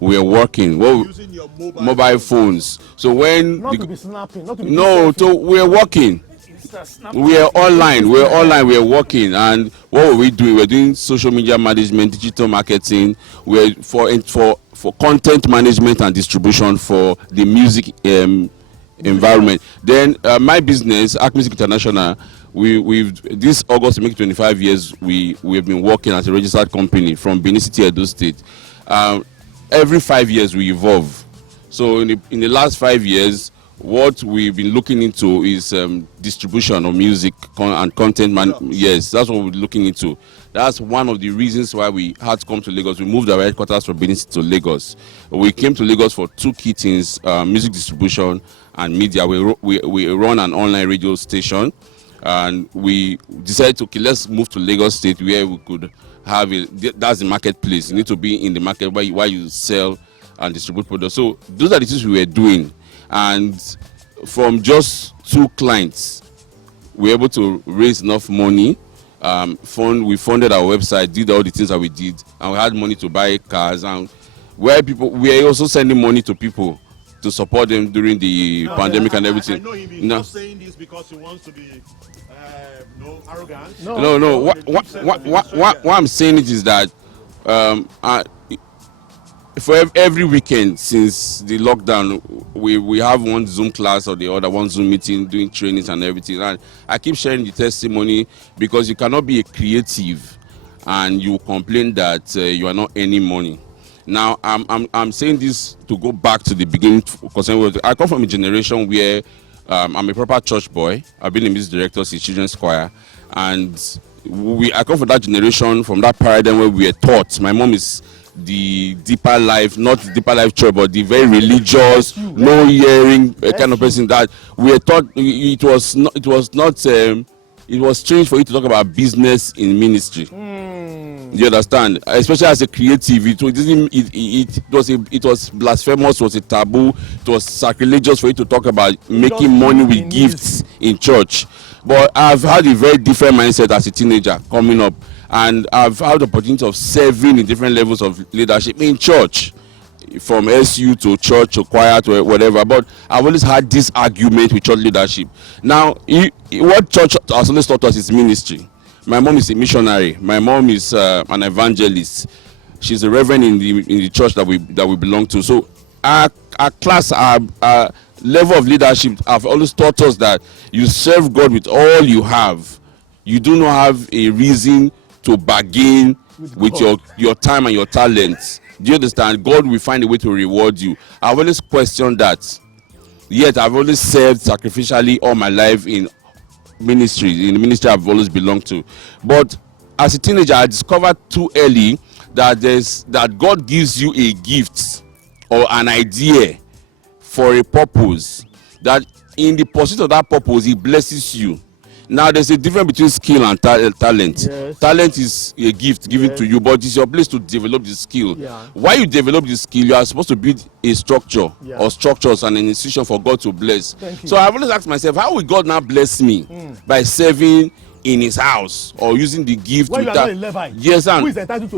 We were working. Well, Using your mobile phones. So when Not to be snapping, not to be no, so we were working. We are online. We are working. And what were we doing? We were doing social media management, digital marketing. We were for content management and distribution for the music environment. Then my business, Act Music International, we've this August to make 25 years. We have been working as a registered company from Benin City, Edo State. Every 5 years we evolve. So in the last 5 years, what we've been looking into is distribution of music and content. Yes, that's what we're looking into. That's one of the reasons why we had to come to Lagos. We moved our headquarters from Benin City to Lagos. We came to Lagos for two key things: music distribution and media. We run an online radio station, and we decided to let's move to Lagos State where we could have that's the marketplace. You need to be in the market where you sell and distribute products. So those are the things we were doing. And from just 2 clients, we were able to raise enough money. We funded our website, did all the things that we did, and we had money to buy cars. And we are also sending money to people to support them during the pandemic and everything. I know he's not saying this because he wants to be arrogant. No. What I'm saying is that for every weekend since the lockdown, we have one Zoom class or the other, one Zoom meeting, doing trainings and everything. And I keep sharing the testimony because you cannot be a creative and you complain that you are not earning money. Now I'm saying this to go back to the beginning because I come from a generation where I'm a proper church boy. I've been a music director since children's choir, and I come from that generation, from that paradigm where we were taught. My mom is the deeper life, not the deeper life church, but the very religious, no hearing kind of person that we were taught. It was strange for you to talk about business in ministry. You understand? Especially as a creative, it was blasphemous, it was a taboo, it was sacrilegious for you to talk about making money with gifts in church. But I've had a very different mindset as a teenager coming up, and I've had the opportunity of serving in different levels of leadership in church, from SU to church to choir to whatever. But I've always had this argument with church leadership. Now, what church has always taught us is ministry. My mom is a missionary. My mom is an evangelist. She's a reverend in the church that we belong to. So our class, our level of leadership have always taught us that you serve God with all you have. You do not have a reason to bargain with your time and your talents. Do you understand? God will find a way to reward you. I've always questioned that. Yet I've always served sacrificially all my life in the ministry I've always belonged to. But as a teenager, I discovered too early that God gives you a gift or an idea for a purpose, that in the pursuit of that purpose, He blesses you. Now, there's a difference between skill and talent. Yes. Talent is a gift given to you, but it's your place to develop the skill. Yeah. While you develop the skill, you are supposed to build a structure or structures and an institution for God to bless. So I've always asked myself, how will God now bless me by serving in His house or using the gift? When you are not a Levite, yes, and who is entitled to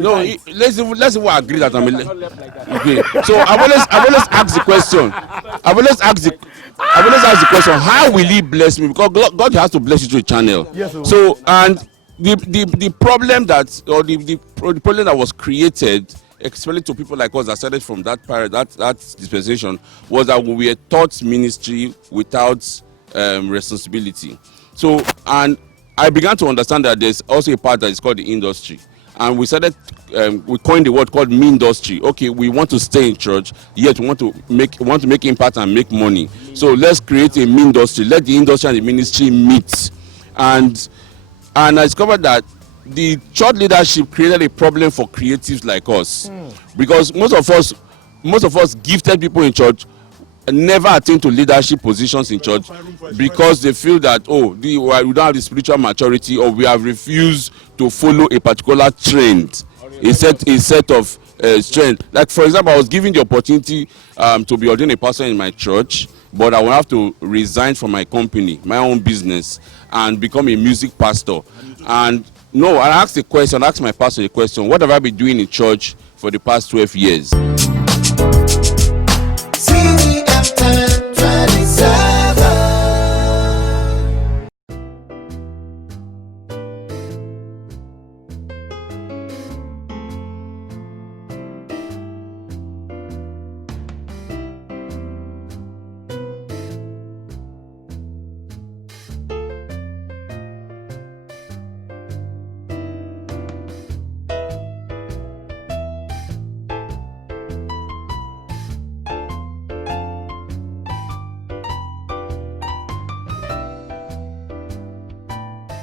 let's even agree that I'm a Levite. Okay, so I've always asked the question. I've always asked the question, how will He bless me? Because God has to bless you through a channel. Yes, so, and the problem that was created, especially to people like us that started from that dispensation, was that we were taught ministry without responsibility. So, and I began to understand that there's also a part that is called the industry. And we coined the word called me industry. Okay, we want to stay in church, yet we want to make impact and make money. So let's create a industry. Let the industry and the ministry meet. And I discovered that the church leadership created a problem for creatives like us, because most of us gifted people in church never attain to leadership positions in church because they feel that we don't have the spiritual maturity, or we have refused to follow a particular trend, a set of strength. Like, for example, I was given the opportunity to be ordained a pastor in my church, but I will have to resign from my company, my own business, and become a music pastor. And no, I asked my pastor a question: what have I been doing in church for the past 12 years?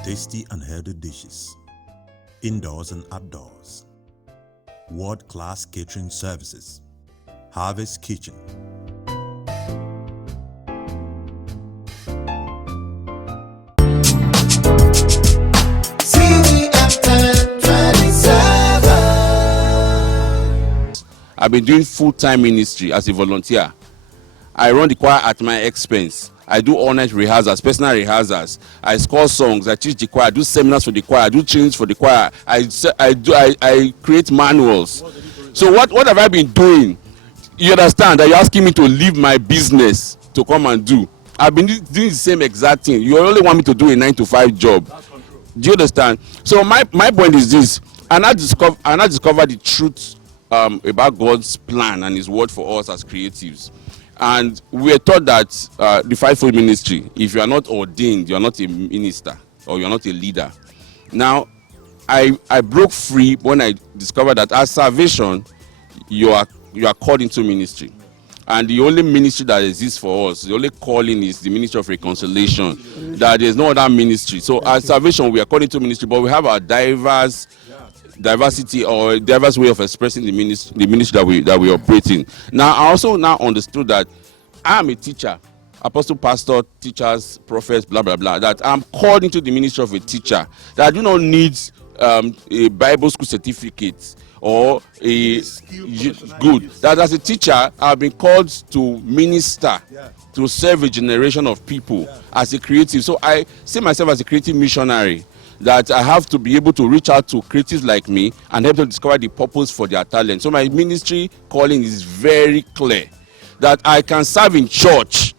Tasty and healthy dishes, indoors and outdoors, world-class catering services, Harvest Kitchen. I've been doing full-time ministry as a volunteer. I run the choir at my expense. I do all-night rehearsals, personal rehearsals. I score songs. I teach the choir. I do seminars for the choir. I do trainings for the choir. I create manuals. So what have I been doing? You understand that you're asking me to leave my business to come and do? I've been doing the same exact thing. You only want me to do a 9-to-5 job. Do you understand? So my point is this: I now discover the truth about God's plan and His word for us as creatives. And we are taught that the fivefold ministry, if you are not ordained, you are not a minister or you are not a leader. Now, I broke free when I discovered that as salvation, you are called into ministry. And the only ministry that exists for us, the only calling is the ministry of reconciliation. That there's no other ministry. So as salvation, we are called into ministry, but we have our diversity or diverse way of expressing the ministry that we operate in. Now, I also now understood that I am a teacher, apostle, pastor, teachers, prophets, blah blah blah. That I'm called into the ministry of a teacher. That I do not need a Bible school certificate or a good. That as a teacher, I've been called to minister, to serve a generation of people as a creative. So I see myself as a creative missionary. That I have to be able to reach out to creatives like me and help them discover the purpose for their talent. So my ministry calling is very clear. That I can serve in church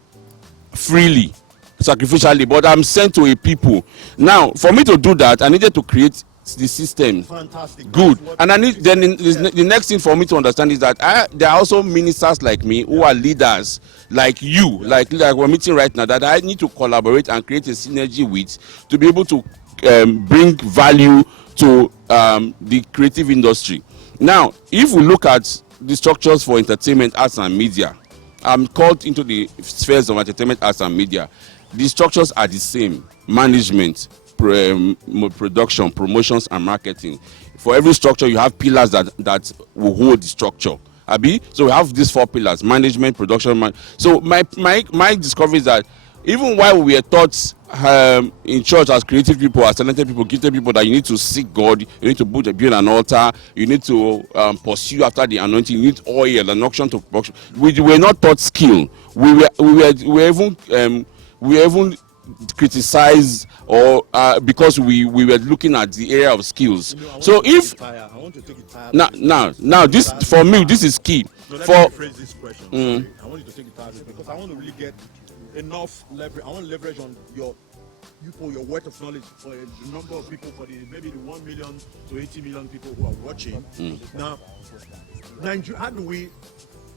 freely, sacrificially, but I'm sent to a people. Now, for me to do that, I needed to create the system. Fantastic. Good. And the next thing for me to understand is that there are also ministers like me who are leaders like you, like we're meeting right now, that I need to collaborate and create a synergy with to be able to bring value to the creative industry. Now, if we look at the structures for entertainment, arts and media, I'm called into the spheres of entertainment, arts and media. The structures are the same: management, production, promotions, and marketing. For every structure, you have pillars that will hold the structure. Abi? So we have these 4 pillars: management, production. So my discovery is that even while we were taught in church as creative people, as talented people, gifted people, that you need to seek God, you need to build an altar, you need to pursue after the anointing, you need oil and unction to production. We were not taught skill. We were even criticized or because we were looking at the area of skills. So if now this for me, this is key. So let me rephrase this question. I want you to take it out because I want to really get enough leverage. I want to leverage on your wealth of knowledge for the number of people, for maybe the 1 million to 80 million people who are watching. Now, Nigeria, how do we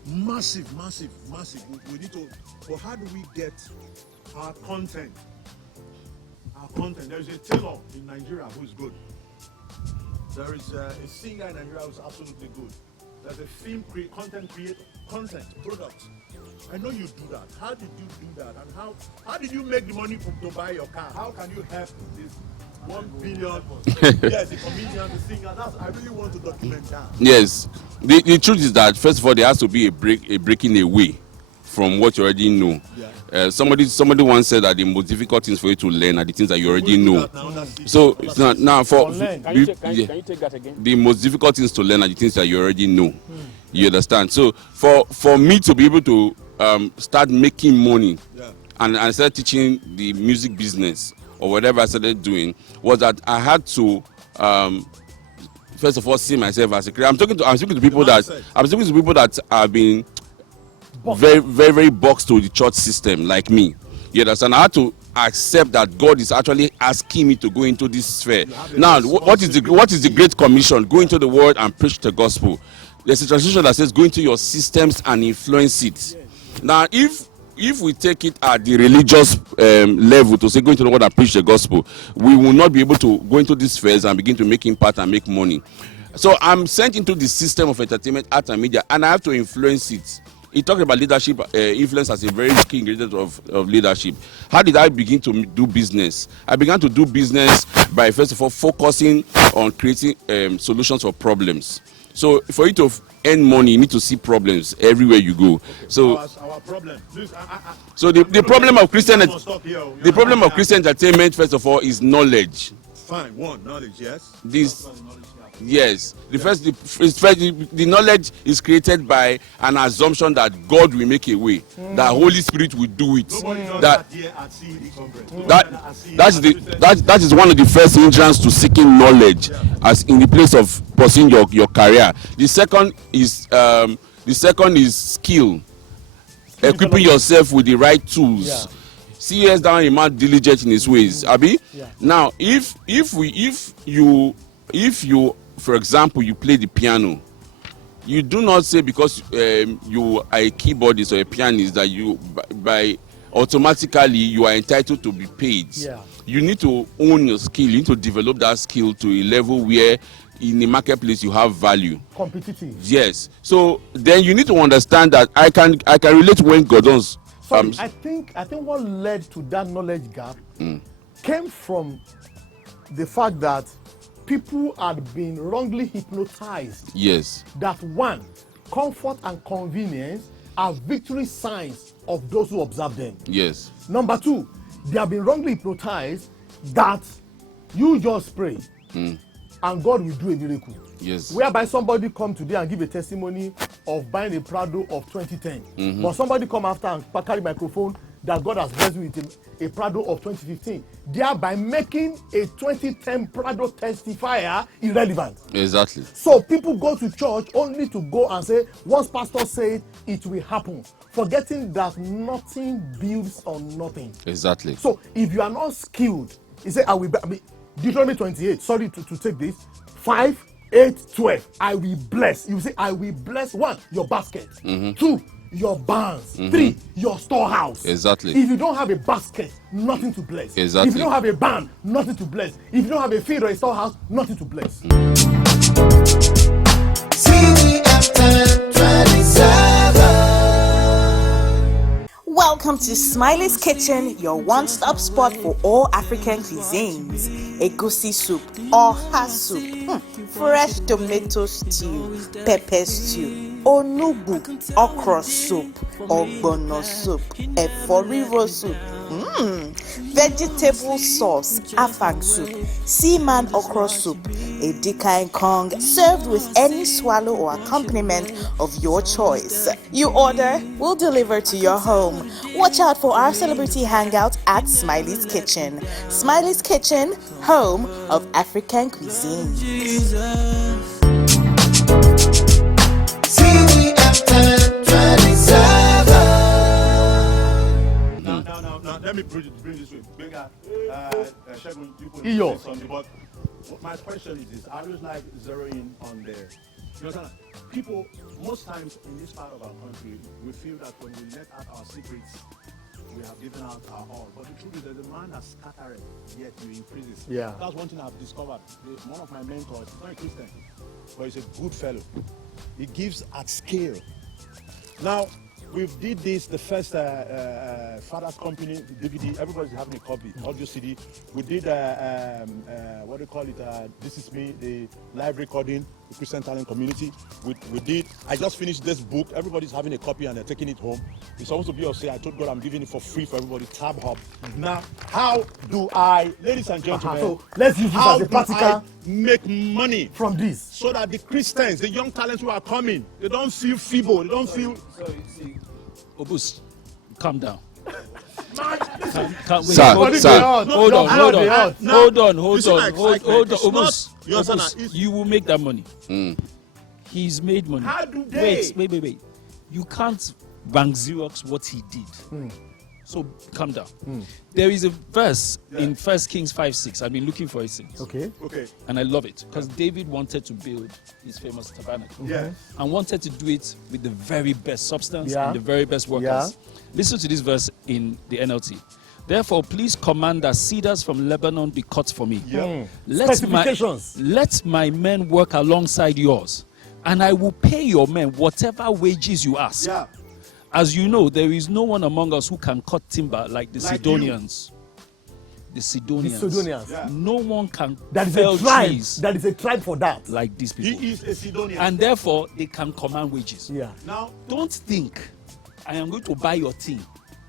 massive? We need to. But how do we get our content? There is a tailor in Nigeria who is good. There is a singer in Nigeria who is absolutely good. There's a film content product I know you do that. How did you do that? And how did you make the money to buy your car? How can you help this 1 billion? Yes, the comedian, the singer. I really want to document that. Yes. The truth is that first of all there has to be a breaking away from what you already know. Yeah. Somebody once said that the most difficult things for you to learn are the things that you already know. So now for can you take that again? The most difficult things to learn are the things that you already know. You understand? So for me to be able to start making money, and I started teaching the music business or whatever I started doing, was that I had to first of all see myself as a creator. I'm speaking to people that have been very, very, very boxed to the church system like me. You understand? I had to accept that God is actually asking me to go into this sphere. Now, what is the Great Commission? Go into the world and preach the gospel. There's a translation that says go into your systems and influence it. Now, if we take it at the religious level to say go into the world and preach the gospel, we will not be able to go into these spheres and begin to make impact and make money. So I'm sent into the system of entertainment, art and media, and I have to influence it. He talked about leadership, influence as a very key ingredient of leadership. How did I begin to do business? I began to do business by first of all focusing on creating solutions for problems. So for you to earn money, you need to see problems everywhere you go. Okay. So our problem. So the problem of Christian entertainment first of all is knowledge. Fine, knowledge, yes. Yes, the knowledge is created by an assumption that God will make a way, that Holy Spirit will do it. That is one of the first hindrance to seeking knowledge, as in the place of pursuing your career. The second is skill, equipping yourself with the right tools. Yeah. See, yes, down a man diligent in his ways. Abi, now if you for example, you play the piano, you do not say because you are a keyboardist or a pianist that you by automatically you are entitled to be paid. Yeah. You need to own your skill. You need to develop that skill to a level where in the marketplace you have value. Competitive. Yes. So then you need to understand that I can relate when Gordon's. Sorry, I think what led to that knowledge gap came from the fact that people had been wrongly hypnotized. Yes. That one, comfort and convenience are victory signs of those who observe them. Yes. Number two, they have been wrongly hypnotized that you just pray and God will do a miracle. Yes. Whereby somebody come today and give a testimony of buying a Prado of 2010, but somebody come after and carry microphone that God has blessed you with a Prado of 2015, thereby making a 2010 Prado testifier irrelevant. Exactly. So people go to church only to go and say, once pastor said it will happen, forgetting that nothing builds on nothing. Exactly. So if you are not skilled, he said, Deuteronomy 28, sorry to take this, 5, 8, 12, I will bless. You say, I will bless one, your basket. 2, your barns. 3, your storehouse. Exactly. If you don't have a basket, nothing to bless. Exactly. If you don't have a barn, nothing to bless. If you don't have a field or a storehouse, nothing to bless. Welcome to Smiley's Kitchen, your one-stop spot for all African cuisines. Egusi soup, oha soup, fresh tomato stew, pepper stew, onubu, okra soup, ogbono soup, eforivo soup, vegetable sauce, afang soup, seaman okra soup, a Dikain Kong, served with any swallow or accompaniment of your choice. You order, we'll deliver to your home. Watch out for our celebrity hangout at Smiley's Kitchen. Smiley's Kitchen, home of African cuisine. Now, let me bring this way. But my question is this: I always like zeroing on the. You know, people most times in this part of our country, we feel that when we let out our secrets, we have given out our all. But the truth is that the man has scattered, yet you increase it. Yeah. That's one thing I've discovered. One of my mentors, he's not a Christian, but he's a good fellow. He gives at scale. Now, we did this, the first Father's Company DVD. Everybody's having a copy, audio CD. We did, what do you call it? This Is Me, the live recording, the Christian Talent Community. We did, I just finished this book. Everybody's having a copy and they're taking it home. It's supposed to be, I told God I'm giving it for free for everybody, Tab Hub. Now, how do I, ladies and gentlemen, So let's use this as a practical make money from this, so that the Christians, the young talents who are coming, they don't feel feeble, they don't feel. Obus, calm down. Sir, Hold on, Obus, Obus, you will make that money. He's made money. How do they? Wait. You can't bank Xerox what he did. So calm down. There is a verse in 1 Kings 5:6. I've been looking for it since. okay? And I love it because David wanted to build his famous tabernacle. Yeah. And wanted to do it with the very best substance Yeah. and the very best workers. Yeah. Listen to this verse in the NLT. Therefore, please command that cedars from Lebanon be cut for me. Yeah. Specifications. Let my men work alongside yours, and I will pay your men whatever wages you ask. Yeah. As you know, there is no one among us who can cut timber like the Like Sidonians. The Sidonians. The Sidonians. Yeah. No one can That is fell a tribe. trees That is a tribe for that. like these people. He is a Sidonian. And therefore, they can command wages. Yeah. Now, Don't think I am going to buy your thing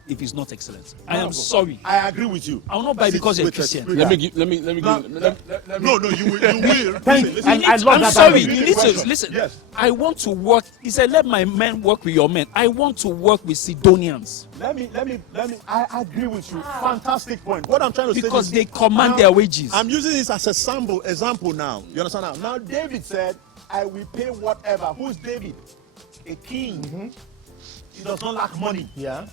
if it's not excellent. I am sorry. I agree with you. I will not buy because you're a With Christian. respect. Let me give. No, you will. Thank- Listen, and I love I'm that sorry. attitude. You need to listen. Yes. I want to work. He said, "Let my men work with your men." I want to work with Sidonians Let me. I agree with you. Fantastic point. What I'm trying to say because is they command their wages. I'm using this as a example now. You understand now? Now David said, "I will pay whatever." Who's David? A king. He does not lack money. Yeah.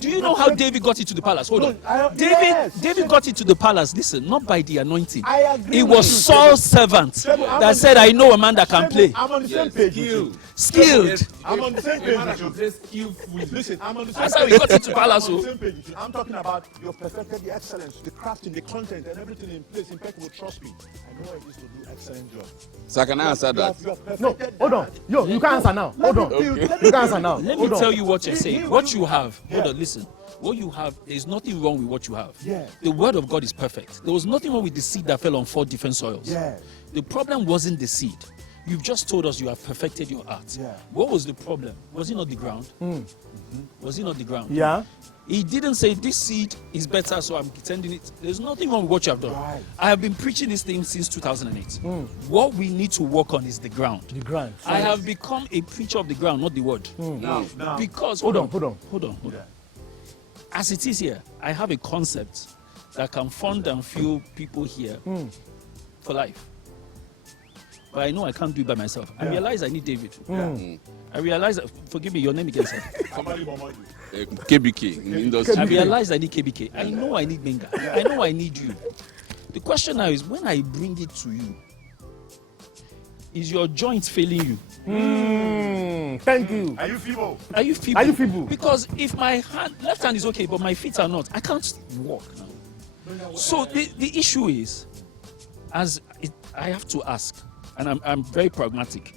Do you know how David got into the palace? Hold on. Yes. David got into the palace. Listen, not by the anointing. I agree It with was you, Saul's servant Shebu, I'm that on said, the- "I know a man that can play." I'm on the same page with you. Skilled. I'm on the same page with you. Listen, I'm on the same That's how page. he got into palace. I'm on Oh. the same page with you. I'm talking about your perfected the excellence, the crafting, the content, and everything in place. In fact, will trust me. I know I used to do excellent job. Sir, can I answer that? You have No, perfected hold on. that. Yo, you can't answer now. Hold on. You can't answer now. Let me Hold on. tell you what you're saying. What you have. Hold Yeah. on, listen. What you have, there's nothing wrong with what you have. Yeah. The word of God is perfect. There was nothing wrong with the seed that fell on 4 different soils. Yeah. The problem wasn't the seed. You've just told us you have perfected your art. Yeah. What was the problem? Was it not the ground? Was it not the ground? Yeah. He didn't say this seed is better, so I'm sending it. There's nothing wrong with what you have done. Right. I have been preaching this thing since 2008. What we need to work on is the ground. The ground. I have become a preacher of the ground, not the word. Now, Because Hold on. As it is here, I have a concept that can fund and fuel people here for life. But I know I can't do it by myself. I realize I need David. I realize, forgive me, your name again, sir. somebody bomb you. KBK in the industry. I realize I need KBK. I know I need Benga. I know I need you. The question now is, when I bring it to you, is your joint failing you? Thank you. Are you feeble? Are you feeble? Are you feeble? Because if my left hand is okay, but my feet are not, I can't walk now. So the issue is, I have to ask, and I'm very pragmatic.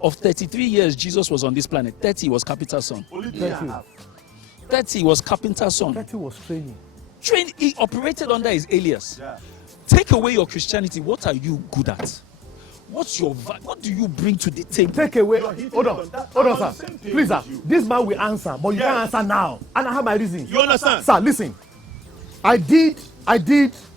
Of 33 years Jesus was on this planet, 30 was carpenter's son. Only three Thank and a you. half. 30 was carpenter's son. 30 was training. He operated under his alias. Yeah. Take away your Christianity, what are you good at? What's your what do you bring to the table? Take away. You're hitting Hold on on. that. Hold on, I'm on sir. the same page Please, sir. with you. This man will answer, but you Yeah. can't answer now. And I have my reason. You understand? Sir, listen. I did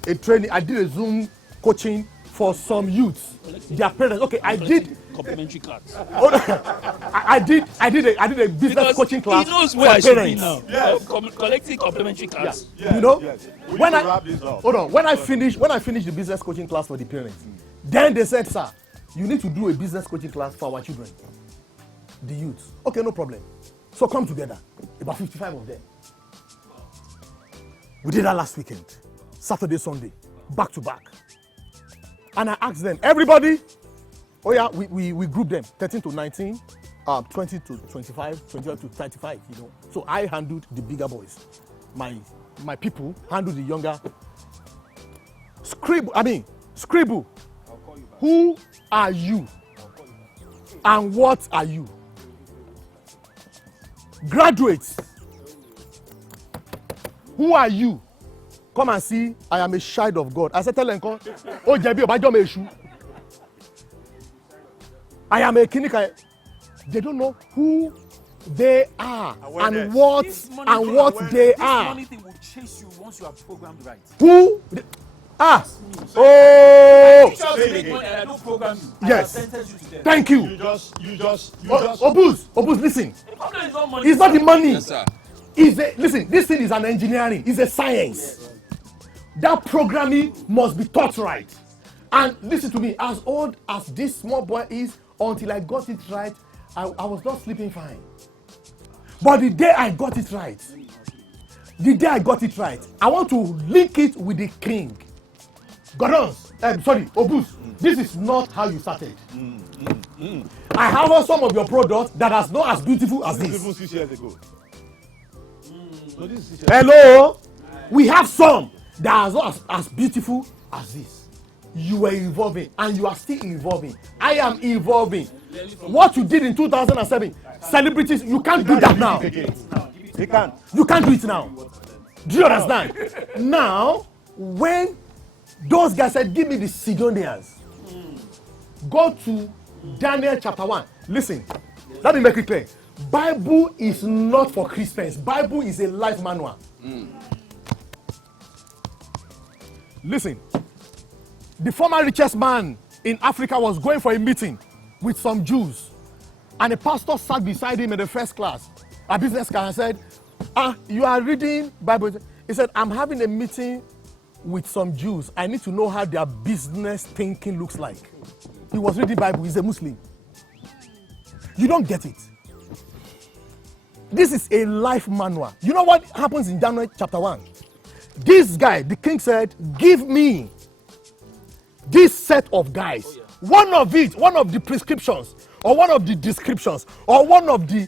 a training. I did a Zoom coaching for some youths. Their parents. Okay, I did. Complimentary cards. I did a business Because coaching class he knows for where I should be parents. now. Yes. Collecting complimentary cards. Yes, You know, yes. We when need to I wrap this up. hold on, when I finished the business coaching class for the parents, then they said, "Sir, you need to do a business coaching class for our children, the youth." Okay, no problem. So come together, about 55 of them. We did that last weekend, Saturday, Sunday, back to back. And I asked them, everybody, oh yeah, we grouped them, 13 to 19, 20 to 25, 25 to 35, you know. So I handled the bigger boys. My people handled the younger. Scribble. Who are you? And what are you? Graduates, who are you? Come and see, I am a child of God. I said, tell them, oh, Jebi, Obajo Meshu. I am a clinical. They don't know who they are and what they This are. money thing will chase you once you are programmed right. Who? Oh! I don't program you. Yes. I sentence you to death. Thank you. You just. Obus, listen. The problem is not money. It's not the money. Yes, sir. Listen, this thing is an engineering. It's a science. Yes. That programming must be taught right. And listen to me, as old as this small boy is, until I got it right, I was not sleeping fine. But the day I got it right, I want to link it with the king. Godons, Obus, this is not how you started. I have some of your products that are not as beautiful as this. Even 6 years ago. No, this is 6 years Hello? We have some that are not as beautiful as this. You were evolving and you are still evolving. I am evolving. What you did in 2007, celebrities, you can't do that now. He can't. You can't do it now. Do you understand? Now, when those guys said, give me the Sidonians, go to Daniel chapter 1. Listen, let me make it clear. Bible is not for Christians. Bible is a life manual. Listen, the former richest man in Africa was going for a meeting with some Jews, and a pastor sat beside him in the first class, a business guy, and said, you are reading Bible. He said, I'm having a meeting with some Jews. I need to know how their business thinking looks like. He was reading Bible. He's a Muslim. You don't get it. This is a life manual. You know what happens in Daniel chapter 1? This guy, the king said, give me this set of guys. Oh, yeah. One of the prescriptions, or one of the descriptions, or one of the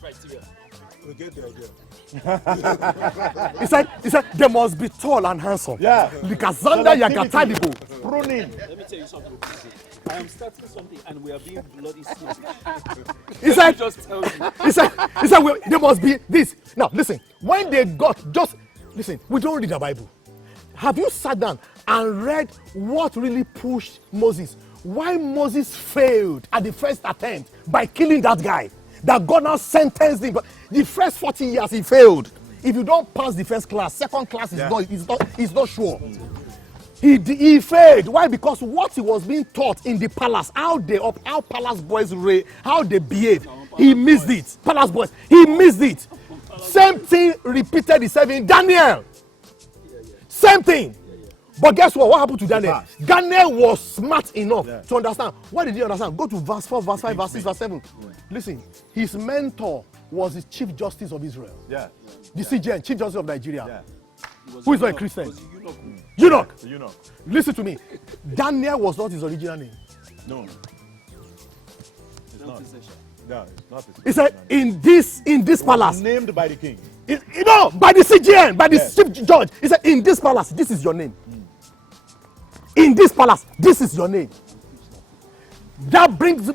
criteria. We get the idea. he said they must be tall and handsome. Yeah. Likazanda Yagatalibo. Pruning. Let me tell you something. I am starting something and we are being bloody slow. He said, just tell you. He said they must be this. Now listen, when they got, just listen, we don't read the Bible. Have you sat down and read what really pushed Moses? Why Moses failed at the first attempt by killing that guy? That God now sentenced him. But the first 40 years he failed. If you don't pass the first class, second class is not sure. He failed. Why? Because what he was being taught in the palace, how palace boys how they behave, he missed it. Palace boys, he missed it. Same thing repeated itself in Daniel. Same thing. But guess what? What happened to Daniel? Daniel was smart enough to understand. What did he understand? Go to verse 4, verse 5, verse 6, verse 7. Listen, his mentor was the Chief Justice of Israel. Yeah. The CJN, Chief Justice of Nigeria. Yeah. Who is not a Christian? Eunuch. Listen to me. Daniel was not his original name. No. It's not. No, it's not. He said, in this palace. Named by the king. By the CJN, by the Chief Judge. He said, in this palace, this is your name. In this palace, this is your name. That brings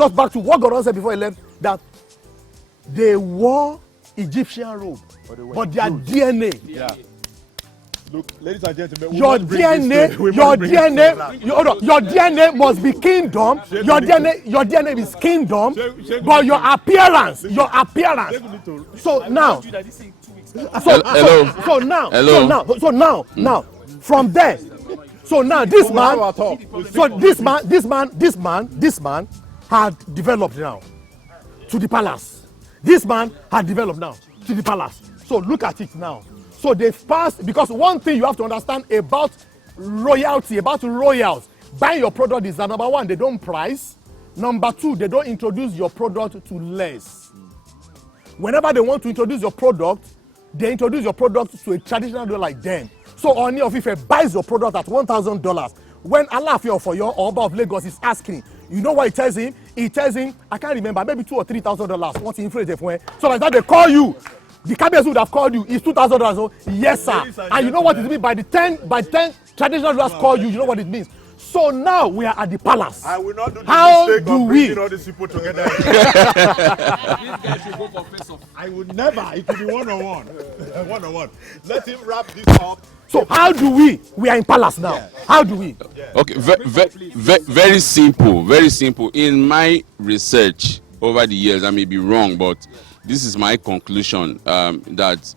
us back to what God said before he left, that they wore Egyptian robe, but their DNA. Yeah. Look, ladies and gentlemen, your DNA must be kingdom. Your DNA is kingdom, but your appearance. So now, from there. So now this man had developed now to the palace. This man had developed now to the palace. So look at it now. So they've passed, because one thing you have to understand about royalty, about royals, buying your product is that number one, they don't price. Number two, they don't introduce your product to less. Whenever they want to introduce your product, they introduce your product to a traditional dollar like them. So Oni of Ife buys your product at $1,000. When Alaafin for your Oba of Lagos is asking, you know what he tells him? He tells him, I can't remember, maybe $2,000 or $3,000. What he inflated for? So like that they call you. The cabinet would have called you. Is $2,000? Yes, sir. And you know what it means by 10 traditional dollars call you. You know what it means. So now we are at the palace. I will not do the How mistake do of we? bringing all these people together. This guy should go for face off. I would never. It could be one-on-one. One-on-one. Let him wrap this up. So how do we? We are in palace now. Yeah. How do we? Yeah. Okay, very simple, very simple. In my research over the years, I may be wrong, but this is my conclusion, that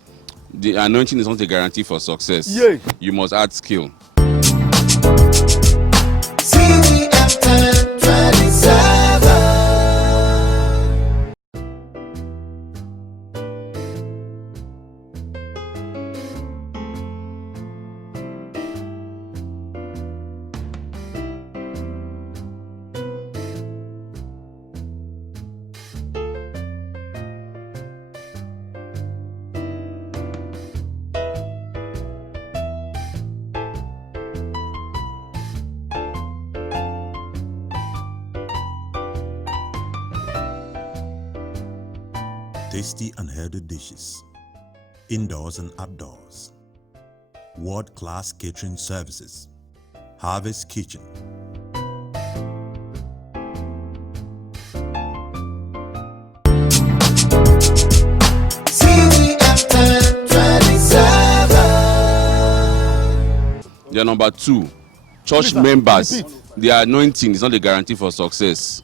the anointing is not a guarantee for success. Yeah. You must add skill. Tasty and healthy dishes, indoors and outdoors, world-class catering services, Harvest Kitchen. Then number 2, church members, their anointing is not a guarantee for success.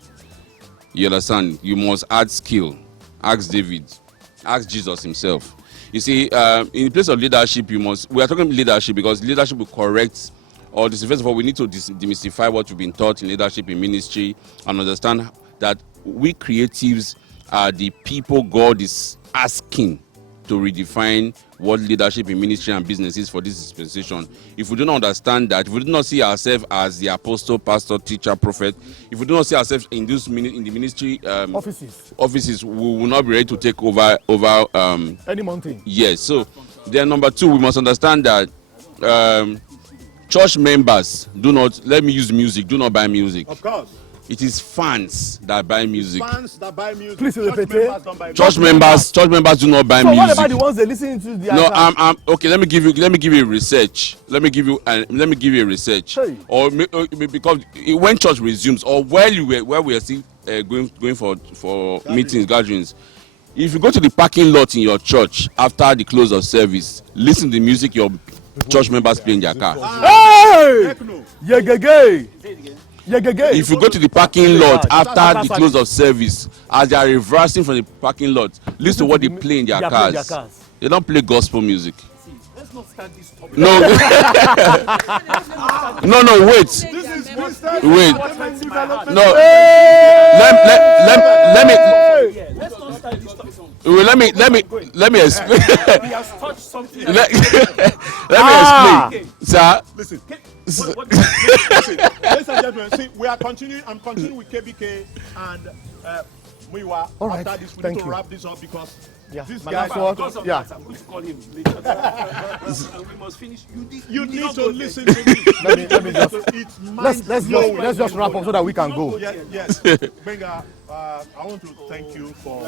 You understand? You must add skill. Ask David. Ask Jesus himself. You see, in the place of leadership, we are talking leadership because leadership will correct all this. First of all, we need to demystify what we've been taught in leadership, in ministry, and understand that we creatives are the people God is asking to redefine what leadership in ministry and business is for this dispensation. If we do not understand that, if we do not see ourselves as the apostle, pastor, teacher, prophet, if we do not see ourselves in this in the ministry offices, we will not be ready to take over any mountain. Yes. So then number 2, we must understand that church members do not, let me use music, do not buy music. Of course. It is fans that buy music. Fans that buy music. Please repeat it. Church members do not buy music. So what about the ones they listen to? No, I'm okay. Let me give you a research. Let me give you a research. Hey. Or because when church resumes, or while we are still going for meetings, gatherings. If you go to the parking lot in your church after the close of service, listen to the music your church members play in their car. Hey! Yegege! If you go to the parking lot after the close of service, as they are reversing from the parking lot, listen to what they play in their cars. They don't play gospel music. Let's not start this topic. No. No, wait. Wait. No. Let's not start this topic. Let me explain. He has touched something. Let me explain. Sir. Listen. Listen, ladies and gentlemen, see, I'm continuing with KBK and Muiwa. All right. After this, we Thank need to you. wrap this up because this My guy. last word. Because of Yeah. that, I'm going to call him later. And we must finish. You need to listen to me. Let me just It's let's just wrap up so that we can go. Yes. Benga, I want to thank you for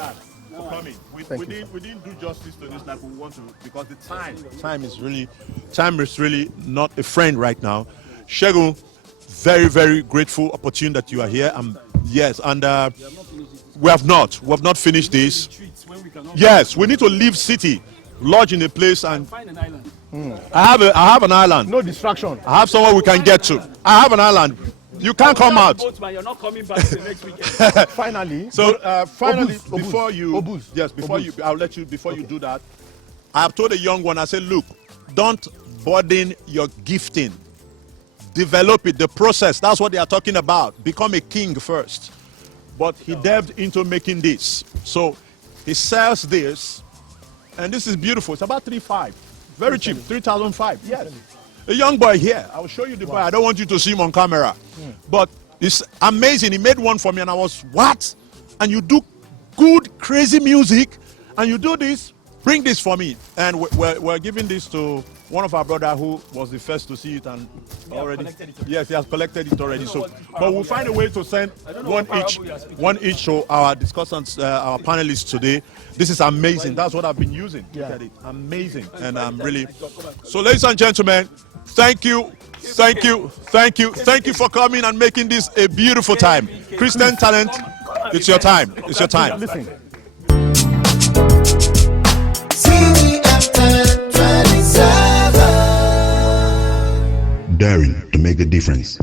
coming. We didn't do justice to this like we want to because the time is really not a friend right now. Shegun, very, very grateful opportunity that you are here. Yes, and we have not finished this. Yes, we need to leave city, lodge in a place, and Find an island. I have an island. No distraction. I have somewhere we can get to. I have an island. You can't come out. Boatman, you're not coming back the next weekend. Finally. So finally, Obus. before you, Obus. yes, before you, I'll let you. Before you do that, I have told a young one. I said, look, don't burden your gifting. Develop it. The process. That's what they are talking about. Become a king first. But he delved into making this. So he sells this, and this is beautiful. It's about 3,500. Very cheap. 3,500. Yes. A young boy here. I'll show you the boy. I don't want you to see him on camera. But it's amazing. He made one for me and I was, what? And you do good, crazy music and you do this Bring this for me. And we're giving this to one of our brother who was the first to see it and already. Yes, he has collected it already. So, but we'll find a way to send one each to our discussants, our panelists today. This is amazing. That's what I've been using. Look at it. Amazing. And I'm really. So, ladies and gentlemen, thank you. Thank you for coming and making this a beautiful time. Christian Talent, it's your time. It's your time. Listen. Daring to make a difference.